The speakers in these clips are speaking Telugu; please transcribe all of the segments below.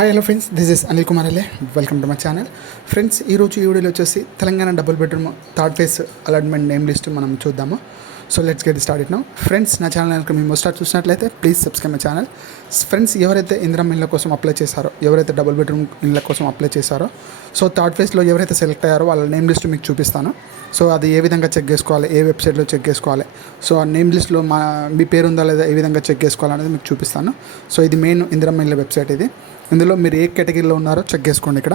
Hi hello friends, this is Anil Kumar Ale. Welcome to my channel. Friends, ఈరోజు ఈ వీడియోలో వచ్చేసి Telangana double bedroom third phase allotment name list మనం చూద్దాము. So let's get start it now. Friends, నా ఛానల్ కనుక మేము స్టార్ట్ చూసినట్లయితే please subscribe my channel. Friends, ఎవరైతే ఇందిరమ్మ ఇళ్ళ కోసం అప్లై చేశారో, ఎవరైతే డబుల్ బెడ్రూమ్ ఇళ్ళ కోసం అప్లై చేశారో, సో థర్డ్ ఫేజ్లో ఎవరైతే సెలెక్ట్ అయ్యారో వాళ్ళ నేమ్ లిస్ట్ మీకు చూపిస్తాను. సో అది ఏ విధంగా చెక్ చేసుకోవాలి, ఏ వెబ్సైట్లో చెక్ చేసుకోవాలి, సో ఆ నేమ్ లిస్ట్లో మీ పేరు ఉందా లేదా, ఏ విధంగా చెక్ చేసుకోవాలనేది మీకు చూపిస్తాను. సో ఇది మెయిన్ ఇందిరమ్మ ఇళ్ళ వెబ్సైట్. ఇది ఇందులో మీరు ఏ కేటగిరీలో ఉన్నారో చెక్ చేసుకోండి ఇక్కడ.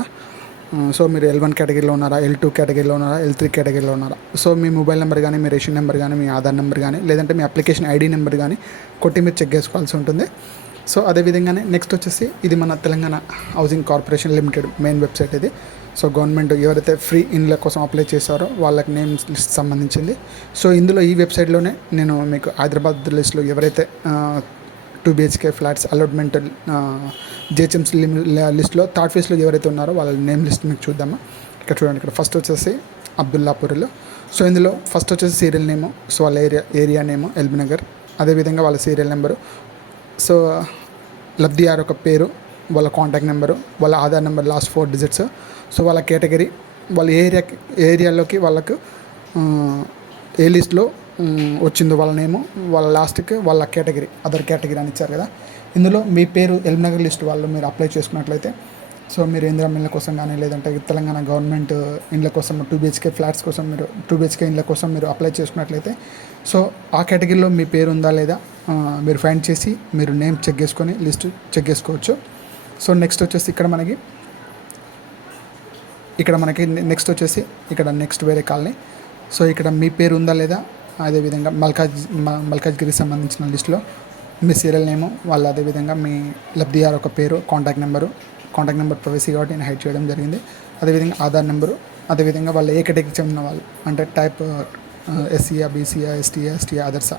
సో మీరు L1 కేటగిరీలో ఉన్నారా, L2 కేటగిరీలో ఉన్నారా, L3 కేటగిరీలో ఉన్నారా, సో మీ మొబైల్ నెంబర్ కానీ, మీ రేషన్ నెంబర్ కానీ, మీ ఆధార్ నెంబర్ కానీ, లేదంటే మీ అప్లికేషన్ ఐడి నెంబర్ కానీ కొట్టి మీరు చెక్ చేసుకోవాల్సి ఉంటుంది. సో అదేవిధంగానే నెక్స్ట్ వచ్చేసి ఇది మన Telangana housing corporation limited main website ఇది. సో గవర్నమెంట్ ఎవరైతే ఫ్రీ ఇన్ల కోసం అప్లై చేశారో వాళ్ళకి నేమ్ లిస్ట్ సంబంధించింది. సో ఇందులో ఈ వెబ్సైట్లోనే నేను మీకు హైదరాబాద్ లిస్ట్లో ఎవరైతే 2 BHK ఫ్లాట్స్ అలాట్మెంట్ జిహెచ్ఎంసీ లిస్ట్లో థర్డ్ ఫేజ్లో ఎవరైతే ఉన్నారో వాళ్ళ నేమ్ లిస్ట్ మీకు చూద్దాము. ఇక్కడ చూడండి, ఇక్కడ ఫస్ట్ వచ్చేసి అబ్దుల్లాపూర్లో. సో ఇందులో ఫస్ట్ వచ్చేసి సీరియల్ నేము, సో వాళ్ళ ఏరియా నేము ఎల్బీ నగర్, అదేవిధంగా వాళ్ళ సీరియల్ నెంబరు, సో లబ్ధిదారు ఒక పేరు, వాళ్ళ కాంటాక్ట్ నెంబరు, వాళ్ళ Aadhaar number last 4 digits, so వాళ్ళ కేటగిరీ, వాళ్ళ ఏరియాలోకి వాళ్ళకు ఏ లిస్ట్లో వచ్చిందో వాళ్ళ నేము, వాళ్ళ లాస్ట్కి వాళ్ళ కేటగిరీ, అదర్ కేటగిరీ అని ఇచ్చారు కదా. ఇందులో మీ పేరు ఎల్బీ నగర్ లిస్ట్ వాళ్ళు మీరు అప్లై చేసుకున్నట్లయితే, సో మీరు ఇందిరమ్మ ఇళ్ళ కోసం కానీ, లేదంటే తెలంగాణ గవర్నమెంట్ ఇండ్ల కోసం 2 BHK ఫ్లాట్స్ కోసం మీరు 2 BHK ఇండ్ల కోసం మీరు అప్లై చేసుకున్నట్లయితే, సో ఆ కేటగిరీలో మీ పేరు ఉందా లేదా మీరు ఫైండ్ చేసి మీరు నేమ్ చెక్ చేసుకొని లిస్ట్ చెక్ చేసుకోవచ్చు. సో నెక్స్ట్ వచ్చేసి ఇక్కడ మనకి నెక్స్ట్ వచ్చేసి ఇక్కడ నెక్స్ట్ వేరే కాలనీ. సో ఇక్కడ మీ పేరు ఉందా లేదా, అదేవిధంగా మల్కాజ్గిరికి సంబంధించిన లిస్టులో మీ సీరియల్ నేము, వాళ్ళు అదేవిధంగా మీ లబ్ధిదారు ఒక పేరు, కాంటాక్ట్ నెంబర్ ప్రైవసీ కాబట్టి నేను హైడ్ చేయడం జరిగింది. అదేవిధంగా ఆధార్ నెంబరు, అదేవిధంగా వాళ్ళ ఏ కేటగిరీకి చెందిన వాళ్ళు అంటే టైప్ SCయా, BCయా, STయా, అదర్సా.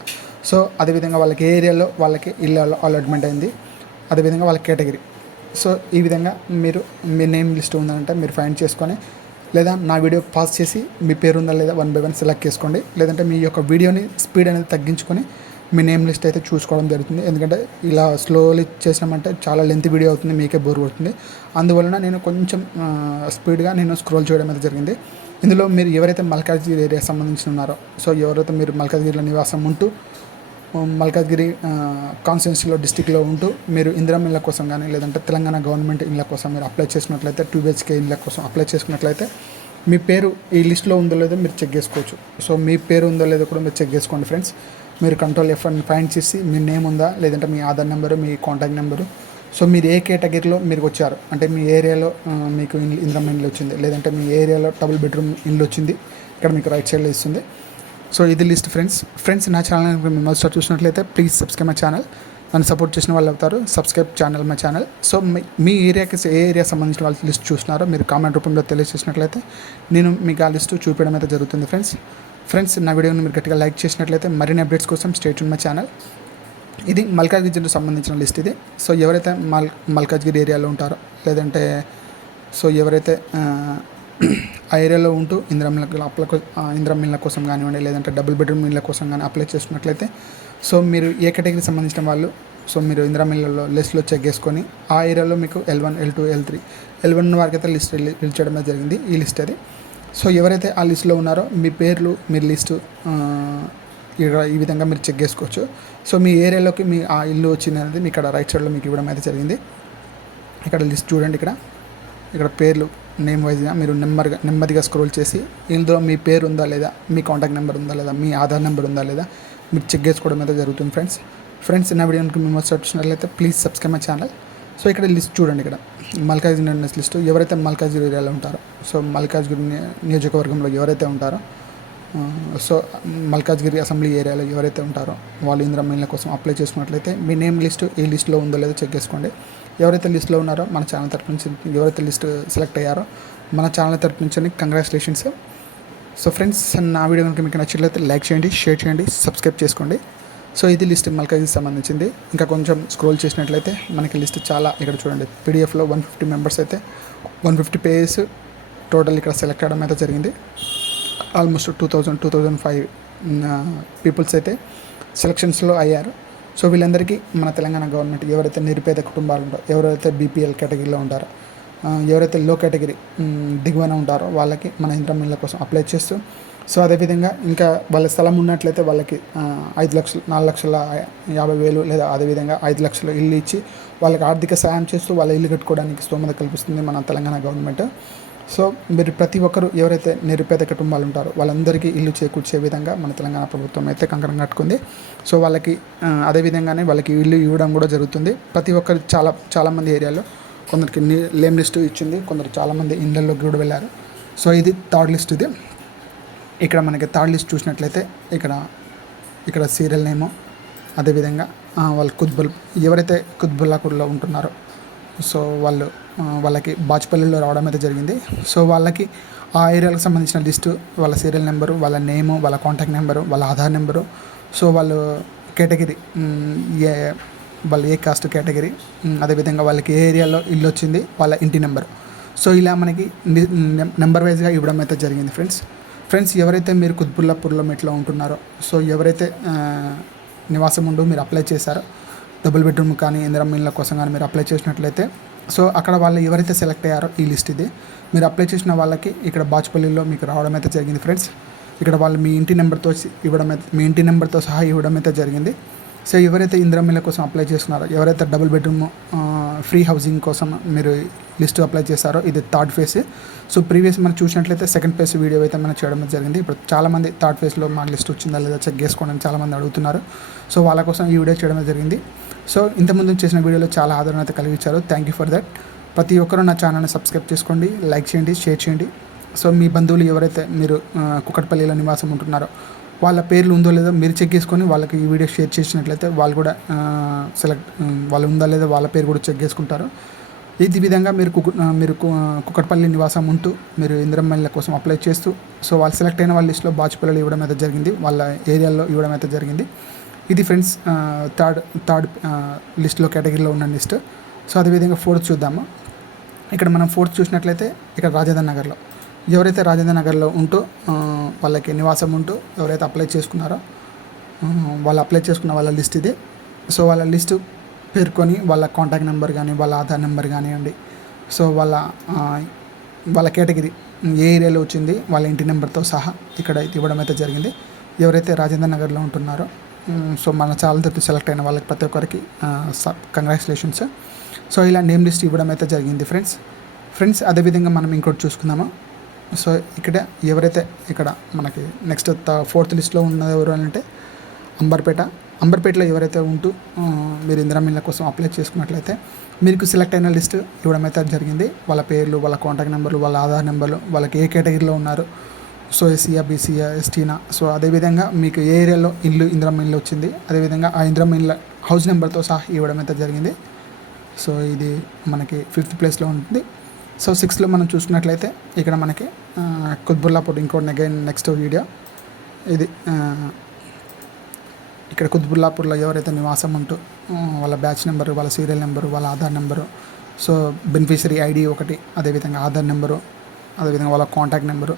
సో అదేవిధంగా వాళ్ళకి ఏ ఏరియాలో వాళ్ళకి ఇల్లు అలాట్మెంట్ అయింది, అదేవిధంగా వాళ్ళ కేటగిరీ. సో ఈ విధంగా మీరు మీ నేమ్ లిస్ట్ ఉందంటే మీరు ఫైండ్ చేసుకొని, లేదా నా వీడియో పాజ్ చేసి మీ పేరు ఉందా లేదా 1 by 1 సెలెక్ట్ చేసుకోండి. లేదంటే మీ యొక్క వీడియోని స్పీడ్ అనేది తగ్గించుకొని మీ నేమ్ లిస్ట్ అయితే చూసుకోవడం జరుగుతుంది. ఎందుకంటే ఇలా స్లోలీ చేసినామంటే చాలా లెంత్ వీడియో అవుతుంది, మీకే బోర్ కొడుతుంది. అందువలన నేను కొంచెం స్పీడ్గా స్క్రోల్ చేయడం అయితే జరిగింది. ఇందులో మీరు ఎవరైతే మల్కాజ్గిరి ఏరియా సంబంధించి ఉన్నారో, సో ఎవరైతే మీరు మల్కాజ్గిరిలో నివాసం ఉంటూ మల్కాజ్గిరి కాన్స్టిట్యున్సీలో డిస్టిక్లో ఉంటూ మీరు ఇందిరమ్మ ఇళ్ళ కోసం కానీ, లేదంటే తెలంగాణ గవర్నమెంట్ ఇళ్ళ కోసం మీరు అప్లై చేసుకున్నట్లయితే 2 BHK ఇళ్ళ కోసం అప్లై చేసుకున్నట్లయితే మీ పేరు ఈ లిస్ట్లో ఉందో లేదో మీరు చెక్ చేసుకోవచ్చు. సో మీ పేరు ఉందో లేదో కూడా మీరు చెక్ చేసుకోండి ఫ్రెండ్స్. మీరు కంట్రోల్ F1 ఫైండ్ చేసి మీ నేమ్ ఉందా, లేదంటే మీ ఆధార్ నెంబరు, మీ కాంటాక్ట్ నెంబరు, సో మీరు ఏ కేటగిరీలో మీరు వచ్చారు అంటే మీ ఏరియాలో మీకు ఇందిరమ్మ ఇల్లు వచ్చింది, లేదంటే మీ ఏరియాలో డబుల్ బెడ్రూమ్ ఇల్లు వచ్చింది, ఇక్కడ మీకు రైట్ సైడ్లో ఇస్తుంది. సో ఇది లిస్ట్ ఫ్రెండ్స్. నా ఛానల్ మిమ్మల్ని స్టార్ట్ చూసినట్లయితే ప్లీజ్ సబ్స్క్రైబ్ మై ఛానల్. నన్ను సపోర్ట్ చేసిన వాళ్ళు అవుతారు. Subscribe my channel. సో మీ ఏరియాకి ఏ ఏరియా సంబంధించిన వాళ్ళ లిస్ట్ చూస్తున్నారో మీరు కామెంట్ రూపంలో తెలియజేసినట్లయితే నేను మీకు ఆ లిస్టు చూపించడం అయితే జరుగుతుంది ఫ్రెండ్స్. నా వీడియోని మీరు గట్టిగా లైక్ చేసినట్లయితే మరిన్ని అప్డేట్స్ కోసం స్టే ట్యూన్ మై ఛానల్. ఇది మల్కాజ్గిరికి సంబంధించిన లిస్ట్ ఇది. సో ఎవరైతే మల్కాజ్గిరి ఏరియాలో ఉంటారో, లేదంటే సో ఎవరైతే ఆ ఏరియాలో ఉంటూ ఇందిరమ్మ ఇళ్ళ కోసం కానివ్వండి, లేదంటే డబుల్ బెడ్రూమ్ ఇళ్ళ కోసం కానీ అప్లై చేసుకున్నట్లయితే, సో మీరు ఏ కేటగిరీకి సంబంధించిన వాళ్ళు, సో మీరు ఇందిరమ్మ ఇళ్ళలో లిస్ట్లో చెక్ చేసుకొని ఆ ఏరియాలో మీకు L1, L2, L3 వరకు అయితే లిస్ట్ చేయడం జరిగింది. ఈ లిస్ట్ అది. సో ఎవరైతే ఆ లిస్ట్లో ఉన్నారో మీ పేర్లు, మీ లిస్టు ఈ విధంగా మీరు చెక్ చేసుకోవచ్చు. సో మీ ఏరియాలోకి మీ ఆ ఇల్లు వచ్చింది అనేది మీ ఇక్కడ రైట్ సైడ్లో మీకు ఇవ్వడం అయితే జరిగింది. ఇక్కడ లిస్ట్ చూడండి, ఇక్కడ పేర్లు నేమ్ వైజ్గా మీరు నెమ్మదిగా స్క్రోల్ చేసి ఇందులో మీ పేరు ఉందా లేదా, మీ కాంటాక్ట్ నెంబర్ ఉందా లేదా, మీ ఆధార్ నెంబర్ ఉందా లేదా మీరు చెక్ చేసుకోవడం అయితే జరుగుతుంది ఫ్రెండ్స్. నా వీడియోకి మేము చూసినట్లయితే please subscribe my channel. So ఇక్కడ లిస్ట్ చూడండి, ఇక్కడ మల్కాజ్గిరి లిస్టు ఎవరైతే మల్కాజ్గిరి ఏరియాలో ఉంటారో, సో మల్కాజ్గిరి నియోజకవర్గంలో ఎవరైతే ఉంటారో, సో మల్కాజ్గిరి అసెంబ్లీ ఏరియాలో ఎవరైతే ఉంటారో వాళ్ళు ఇందిరమ్మ ఇళ్ళ కోసం అప్లై చేసుకున్నట్లయితే మీ నేమ్ లిస్టు ఈ లిస్ట్లో ఉందో లేదో చెక్ చేసుకోండి. ఎవరైతే లిస్ట్లో ఉన్నారో మన ఛానల్ తరపు నుంచి, ఎవరైతే లిస్ట్ సెలెక్ట్ అయ్యారో మన ఛానల్ తరపు నుంచి కంగ్రాచులేషన్స్. సో ఫ్రెండ్స్, నా వీడియో కనుక మీకు నచ్చినట్లయితే లైక్ చేయండి, షేర్ చేయండి, సబ్స్క్రైబ్ చేసుకోండి. సో ఇది లిస్ట్ మల్కాజ్గిరికి సంబంధించింది. ఇంకా కొంచెం స్క్రోల్ చేసినట్లయితే మనకి లిస్ట్ చాలా ఇక్కడ చూడండి, PDFలో 150 మెంబర్స్ అయితే 150 పేజెస్ టోటల్ ఇక్కడ సెలెక్ట్ అవ్వడం అయితే జరిగింది. ఆల్మోస్ట్ 2005 పీపుల్స్ అయితే సెలక్షన్స్లో అయ్యారు. సో వీళ్ళందరికీ మన తెలంగాణ గవర్నమెంట్ ఎవరైతే నిరుపేద కుటుంబాలు ఉంటారో, ఎవరైతే బీపీఎల్ కేటగిరీలో ఉంటారో, ఎవరైతే లో కేటగిరీ దిగువన ఉంటారో వాళ్ళకి మన ఇందిరమ్మ ఇళ్ళ కోసం అప్లై చేస్తూ, సో అదేవిధంగా ఇంకా వాళ్ళ స్థలం ఉన్నట్లయితే వాళ్ళకి 5 లక్షలు 4,50,000 లేదా అదేవిధంగా 5 లక్షలు ఇల్లు ఇచ్చి వాళ్ళకి ఆర్థిక సాయం చేస్తూ వాళ్ళ ఇల్లు కట్టుకోవడానికి స్తోమత కల్పిస్తుంది మన తెలంగాణ గవర్నమెంట్. సో మీరు ప్రతి ఒక్కరు ఎవరైతే నిరుపేద కుటుంబాలు ఉంటారో వాళ్ళందరికీ ఇల్లు చేకూర్చే విధంగా మన తెలంగాణ ప్రభుత్వం అయితే కంకణం కట్టుకుంది. సో వాళ్ళకి అదేవిధంగానే వాళ్ళకి ఇల్లు ఇవ్వడం కూడా జరుగుతుంది. ప్రతి ఒక్కరు చాలామంది ఏరియాలో కొందరికి లేమ్ లిస్టు ఇచ్చింది, కొందరు చాలామంది ఇళ్ళల్లోకి కూడా వెళ్ళారు. సో ఇది థర్డ్ లిస్ట్. ఇది ఇక్కడ మనకి థర్డ్ లిస్ట్ చూసినట్లయితే ఇక్కడ సీరియల్ నేము, అదేవిధంగా వాళ్ళు ఎవరైతే కుత్బుల్లాపూర్లో ఉంటున్నారో సో వాళ్ళకి బాచుపల్లిలో రావడం అయితే జరిగింది. సో వాళ్ళకి ఆ ఏరియాలకు సంబంధించిన లిస్టు, వాళ్ళ సీరియల్ నెంబరు, వాళ్ళ నేము, వాళ్ళ కాంటాక్ట్ నెంబరు, వాళ్ళ ఆధార్ నెంబరు, సో వాళ్ళు కేటగిరీ వాళ్ళు ఏ కాస్ట్ కేటగిరీ, అదేవిధంగా వాళ్ళకి ఏ ఏరియాలో ఇల్లు వచ్చింది, వాళ్ళ ఇంటి నెంబరు, సో ఇలా మనకి నెంబర్ వైజ్గా ఇవ్వడం అయితే జరిగింది ఫ్రెండ్స్. ఎవరైతే మీరు కుత్బుల్లాపూర్లో మెట్లో ఉంటున్నారో, సో ఎవరైతే నివాసం ఉంటూ మీరు అప్లై చేశారో డబుల్ బెడ్రూమ్ కానీ ఇందిరమ్మ ఇళ్ళ కోసం కానీ మీరు అప్లై చేసినట్లయితే, సో అక్కడ వాళ్ళు ఎవరైతే సెలెక్ట్ అయ్యారో ఈ లిస్ట్ ఇది మీరు అప్లై చేసిన వాళ్ళకి ఇక్కడ బాచుపల్లిలో మీకు రావడం అయితే జరిగింది ఫ్రెండ్స్. ఇక్కడ వాళ్ళు మీ ఇంటి నెంబర్తో సహా ఇవ్వడం అయితే జరిగింది. సో ఎవరైతే ఇందిరమ్మ ఇళ్ళ కోసం అప్లై చేస్తున్నారో, ఎవరైతే డబుల్ బెడ్రూమ్ ఫ్రీ హౌసింగ్ కోసం మీరు లిస్టు అప్లై చేశారో ఇది థర్డ్ ఫేజ్. సో ప్రీవియస్ మనం చూసినట్లయితే సెకండ్ ఫేజ్ వీడియో అయితే మనం చేయడం జరిగింది. ఇప్పుడు చాలామంది థర్డ్ ఫేజ్లో మాకు లిస్ట్ వచ్చిందా లేదా చెక్ చేసుకోవడానికి చాలామంది అడుగుతున్నారు. సో వాళ్ళ కోసం ఈ వీడియో చేయడం జరిగింది. సో ఇంతకుముందు చేసిన వీడియోలో చాలా ఆదరణ అయితే కలిగించారు. Thank you for that. ప్రతి ఒక్కరూ నా ఛానల్ని సబ్స్క్రైబ్ చేసుకోండి, లైక్ చేయండి, షేర్ చేయండి. సో మీ బంధువులు ఎవరైతే మీరు కుకట్పల్లిలో నివాసం ఉంటున్నారో వాళ్ళ పేర్లు ఉందో లేదో మీరు చెక్ చేసుకొని వాళ్ళకి ఈ వీడియో షేర్ చేసినట్లయితే వాళ్ళు కూడా వాళ్ళు ఉందా లేదా వాళ్ళ పేరు కూడా చెక్ చేసుకుంటారు. ఈ విధంగా మీరు కుకట్పల్లి నివాసం ఉంటూ మీరు ఇందిరమ్మ ఇళ్ళ కోసం అప్లై చేస్తూ, సో వాళ్ళు సెలెక్ట్ అయిన వాళ్ళ లిస్ట్లో బాచుపల్లిలో ఇవ్వడం అయితే జరిగింది, వాళ్ళ ఏరియాలో ఇవ్వడం అయితే జరిగింది. ఇది ఫ్రెండ్స్ థర్డ్ లిస్ట్లో కేటగిరీలో ఉన్న లిస్ట్. సో అదేవిధంగా ఫోర్త్ చూద్దాము. ఇక్కడ మనం ఫోర్త్ చూసినట్లయితే ఇక్కడ రాజేంద్ర నగర్లో ఎవరైతే రాజేంద్ర నగర్లో ఉంటూ వాళ్ళకి నివాసం ఉంటూ ఎవరైతే అప్లై చేసుకున్నారో వాళ్ళు అప్లై చేసుకున్న వాళ్ళ లిస్ట్ ఇది. సో వాళ్ళ లిస్టు పేర్కొని వాళ్ళ కాంటాక్ట్ నెంబర్ కానీ వాళ్ళ ఆధార్ నెంబర్ కానివ్వండి, సో వాళ్ళ కేటగిరీ ఏ ఏరియాలో వచ్చింది వాళ్ళ ఇంటి నెంబర్తో సహా ఇక్కడ ఇవ్వడం అయితే జరిగింది. ఎవరైతే రాజేంద్ర నగర్లో ఉంటున్నారో సో మన ఛానల్ తరఫు సెలెక్ట్ అయిన వాళ్ళకి ప్రతి ఒక్కరికి కంగ్రాచులేషన్స్. సో ఇలా నేమ్ లిస్ట్ ఇవ్వడం అయితే జరిగింది ఫ్రెండ్స్. అదేవిధంగా మనం ఇంకోటి చూసుకుందాము. సో ఇక్కడ ఎవరైతే ఇక్కడ మనకి నెక్స్ట్ ఫోర్త్ లిస్ట్లో ఉన్నది ఎవరు అంటే అంబర్పేటలో ఎవరైతే ఉంటూ మీరు ఇందిరమ్మ ఇళ్ళ కోసం అప్లై చేసుకున్నట్లయితే మీకు సెలెక్ట్ అయిన లిస్ట్ ఇవ్వడం అయితే జరిగింది. వాళ్ళ పేర్లు, వాళ్ళ కాంటాక్ట్ నెంబర్లు, వాళ్ళ ఆధార్ నెంబర్లు, వాళ్ళకి ఏ కేటగిరీలో ఉన్నారు, సో ఎస్సీయా, బీసీయా, ఎస్టీనా, సో అదేవిధంగా మీకు ఏ ఏరియాలో ఇందిరమ్మ ఇల్లు వచ్చింది, అదేవిధంగా ఆ ఇందిరమ్మ ఇళ్ళ హౌస్ నెంబర్తో సహా ఇవ్వడం అయితే జరిగింది. సో ఇది మనకి 5th ప్లేస్లో ఉంటుంది. సో 6లో మనం చూసుకున్నట్లయితే ఇక్కడ మనకి కుత్బుల్లాపూర్ నెక్స్ట్ వీడియో ఇది. ఇక్కడ కుత్బుల్లాపూర్లో ఎవరైతే నివాసం ఉంటూ వాళ్ళ బ్యాచ్ నెంబరు, వాళ్ళ సీరియల్ నెంబరు, వాళ్ళ Aadhaar number, so beneficiary ID ఒకటి, అదేవిధంగా ఆధార్ నెంబరు, అదేవిధంగా వాళ్ళ కాంటాక్ట్ నెంబరు,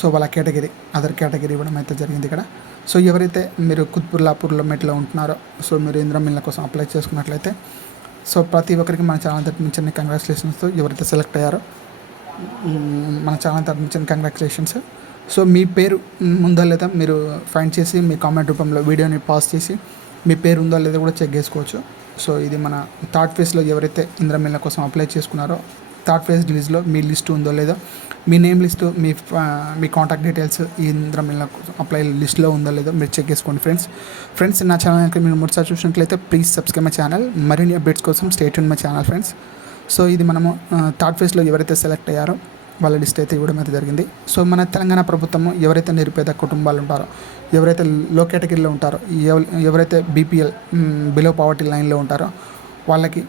సో వాళ్ళ కేటగిరీ అదర్ కేటగిరీ ఇవ్వడం అయితే జరిగింది ఇక్కడ. సో ఎవరైతే మీరు కుత్బుల్లాపూర్లో మెట్లో ఉంటున్నారో సో మీరు ఇందిరమ్మ ఇళ్ళ కోసం అప్లై చేసుకున్నట్లయితే సో ప్రతి ఒక్కరికి మన ఛానల్ తరపు నుంచి కంగ్రాచులేషన్స్తో ఎవరైతే సెలెక్ట్ అయ్యారో మన ఛానల్ తరపు నుంచి కంగ్రాచులేషన్స్. సో మీ పేరు ఉందో లేదా మీరు ఫైండ్ చేసి మీ కామెంట్ రూపంలో వీడియోని పాస్ చేసి మీ పేరు ఉందో లేదో కూడా చెక్ చేసుకోవచ్చు. సో ఇది మన థర్డ్ ఫేజ్లో ఎవరైతే ఇందిరమ్మ ఇళ్ళ కోసం అప్లై చేసుకున్నారో థర్డ్ ఫేజ్ లిస్ట్లో మీ లిస్ట్ ఉందో లేదో, మీ నేమ్ లిస్టు, మీ కాంటాక్ట్ డీటెయిల్స్ ఈ ఇందిరమ్మ ఇళ్ళ అప్లై లిస్ట్లో ఉందో లేదో మీరు చెక్ చేసుకోండి ఫ్రెండ్స్. నా ఛానల్కి మీరు మొదటిసారి చూసినట్లయితే ప్లీజ్ సబ్స్క్రైబ్ మై ఛానల్. మరిన్ని అప్డేట్స్ కోసం stay tune my channel friends. So ఇది మనము థర్డ్ ఫేజ్లో ఎవరైతే సెలెక్ట్ అయ్యారో వాళ్ళ లిస్ట్ అయితే ఇవ్వడం అయితే జరిగింది. సో మన తెలంగాణ ప్రభుత్వము ఎవరైతే నిరుపేద కుటుంబాలు ఉంటారో, ఎవరైతే లో కేటగిరీలో ఉంటారో, ఎవరైతే బీపీఎల్ బిలో పావర్టీ లైన్లో ఉంటారో వాళ్ళకి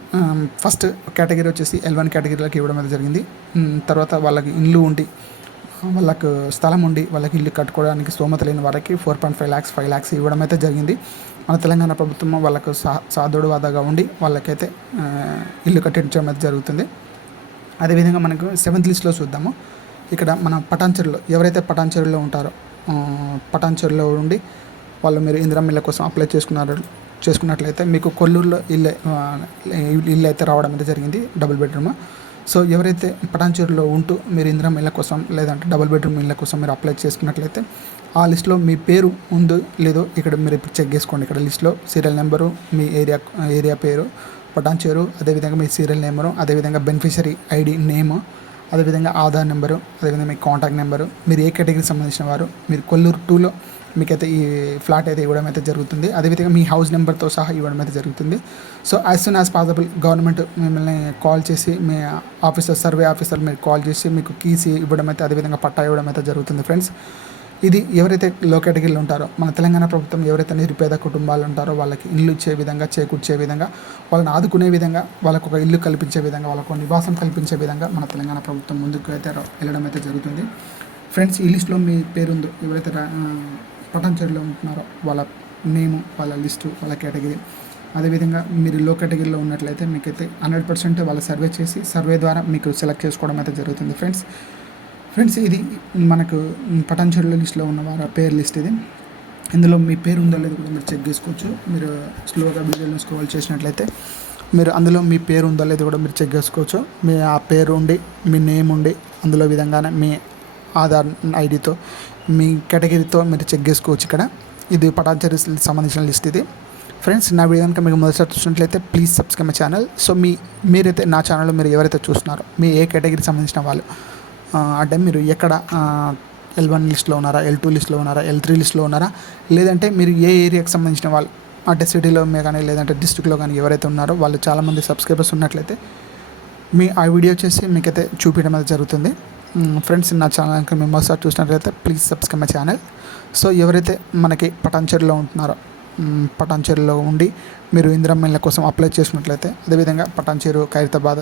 ఫస్ట్ కేటగిరీ వచ్చేసి L1 కేటగిరీలోకి ఇవ్వడం అయితే జరిగింది. తర్వాత వాళ్ళకి ఇల్లు ఉండి వాళ్ళకు స్థలం ఉండి వాళ్ళకి ఇల్లు కట్టుకోవడానికి స్తోమత లేని వారికి 4.5 lakhs 5 lakhs ఇవ్వడం అయితే జరిగింది. మన తెలంగాణ ప్రభుత్వం వాళ్ళకు సాధుడు వాదాగా ఉండి వాళ్ళకైతే ఇల్లు కట్టించడం అయితే జరుగుతుంది. అదేవిధంగా మనకు 7th లిస్ట్లో చూద్దాము. ఇక్కడ మన పటాన్చెరులో ఎవరైతే పటాన్చెరులో ఉంటారో పటాన్చెరులో ఉండి వాళ్ళు మీరు ఇందిరమ్మ ఇళ్ళ కోసం అప్లై చేసుకున్నారు చేసుకున్నట్లయితే మీకు కొల్లూరులో ఇల్లు అయితే రావడం అయితే జరిగింది, డబుల్ బెడ్రూమ్. సో ఎవరైతే పటాన్చెరులో ఉంటూ మీరు ఇందిరమ్మ ఇళ్ళ కోసం లేదంటే డబుల్ బెడ్రూమ్ ఇళ్ళ కోసం మీరు అప్లై చేసుకున్నట్లయితే ఆ లిస్ట్లో మీ పేరు ఉందో లేదో ఇక్కడ మీరు ఇప్పుడు చెక్ చేసుకోండి. ఇక్కడ లిస్ట్లో సీరియల్ నెంబరు, మీ ఏరియా పేరు పటాన్చెరు, అదేవిధంగా మీ సీరియల్ నెంబరు, అదేవిధంగా బెనిఫిషరీ ఐడి నేము, అదేవిధంగా ఆధార్ నెంబరు, అదేవిధంగా మీ కాంటాక్ట్ నెంబరు, మీరు ఏ కేటగిరీకి సంబంధించిన వారు, మీరు కొల్లూరు 2లో మీకైతే ఈ ఫ్లాట్ అయితే ఇవ్వడం అయితే జరుగుతుంది. అదేవిధంగా మీ హౌస్ నెంబర్తో సహా ఇవ్వడం అయితే జరుగుతుంది. So as soon as possible government మిమ్మల్ని కాల్ చేసి మీ సర్వే ఆఫీసర్ మీరు కాల్ చేసి మీకు కీస్ ఇవ్వడం అయితే, అదేవిధంగా పట్టా ఇవ్వడం అయితే జరుగుతుంది ఫ్రెండ్స్. ఇది ఎవరైతే లో కేటగిరీలో ఉంటారో మన తెలంగాణ ప్రభుత్వం ఎవరైతే నిరుపేద కుటుంబాలు ఉంటారో వాళ్ళకి ఇల్లు ఇచ్చే విధంగా, చేకూర్చే విధంగా, వాళ్ళని ఆదుకునే విధంగా, వాళ్ళకు ఒక ఇల్లు కల్పించే విధంగా, వాళ్ళకు నివాసం కల్పించే విధంగా మన తెలంగాణ ప్రభుత్వం ముందుకు అయితే వెళ్ళడం అయితే జరుగుతుంది ఫ్రెండ్స్. ఈ లిస్టులో మీ పేరుందో ఎవరైతే పటాన్చెరులో ఉంటున్నారో వాళ్ళ నేము, వాళ్ళ లిస్టు, వాళ్ళ కేటగిరీ, అదేవిధంగా మీరు లో కేటగిరీలో ఉన్నట్లయితే మీకైతే 100% వాళ్ళ సర్వే ద్వారా మీకు సెలెక్ట్ చేసుకోవడం అయితే జరుగుతుంది ఫ్రెండ్స్. ఇది మనకు పటాన్చెరులో లిస్టులో ఉన్న వారి పేరు లిస్ట్. ఇది ఇందులో మీ పేరు ఉందో లేదో కూడా మీరు చెక్ చేసుకోవచ్చు. మీరు స్లోగా వీడియోలో స్క్రోల్ చేసినట్లయితే మీరు అందులో మీ పేరు ఉందో లేదో కూడా మీరు చెక్ చేసుకోవచ్చు. మీ ఆ పేరు ఉండి, మీ నేమ్ ఉండి, అందులో విధంగానే మీ ఆధార్ ఐడితో, మీ కేటగిరీతో మీరు చెక్ చేసుకోవచ్చు. ఇక్కడ ఇది పటాన్చెరుకి సంబంధించిన లిస్ట్ ఇది ఫ్రెండ్స్. నా వీడియో కనుక మీకు మొదటిసారి చూసినట్లయితే please subscribe my channel. So మీరైతే నా ఛానల్లో మీరు ఎవరైతే చూస్తున్నారో మీ ఏ కేటగిరీకి సంబంధించిన వాళ్ళు, అంటే మీరు ఎక్కడ L1 లిస్ట్లో ఉన్నారా, L2 లిస్ట్లో ఉన్నారా, L3 లిస్ట్లో ఉన్నారా, లేదంటే మీరు ఏ ఏరియాకి సంబంధించిన వాళ్ళు, అంటే సిటీలో కానీ లేదంటే డిస్ట్రిక్ట్లో కానీ ఎవరైతే ఉన్నారో వాళ్ళు చాలామంది సబ్స్క్రైబర్స్ ఉన్నట్లయితే ఆ వీడియో వచ్చేసి మీకైతే చూపించడం అయితే జరుగుతుంది ఫ్రెండ్స్. నా ఛానల్ కనుక మేము ఒకసారి చూసినట్లయితే please subscribe my channel. So ఎవరైతే మనకి పటాన్చెరులో ఉంటున్నారో, పటాన్చెరులో ఉండి మీరు ఇందిరమ్మ ఇళ్ళ కోసం అప్లై చేసుకున్నట్లయితే, అదేవిధంగా పటాన్చెరు, ఖైరతాబాద్,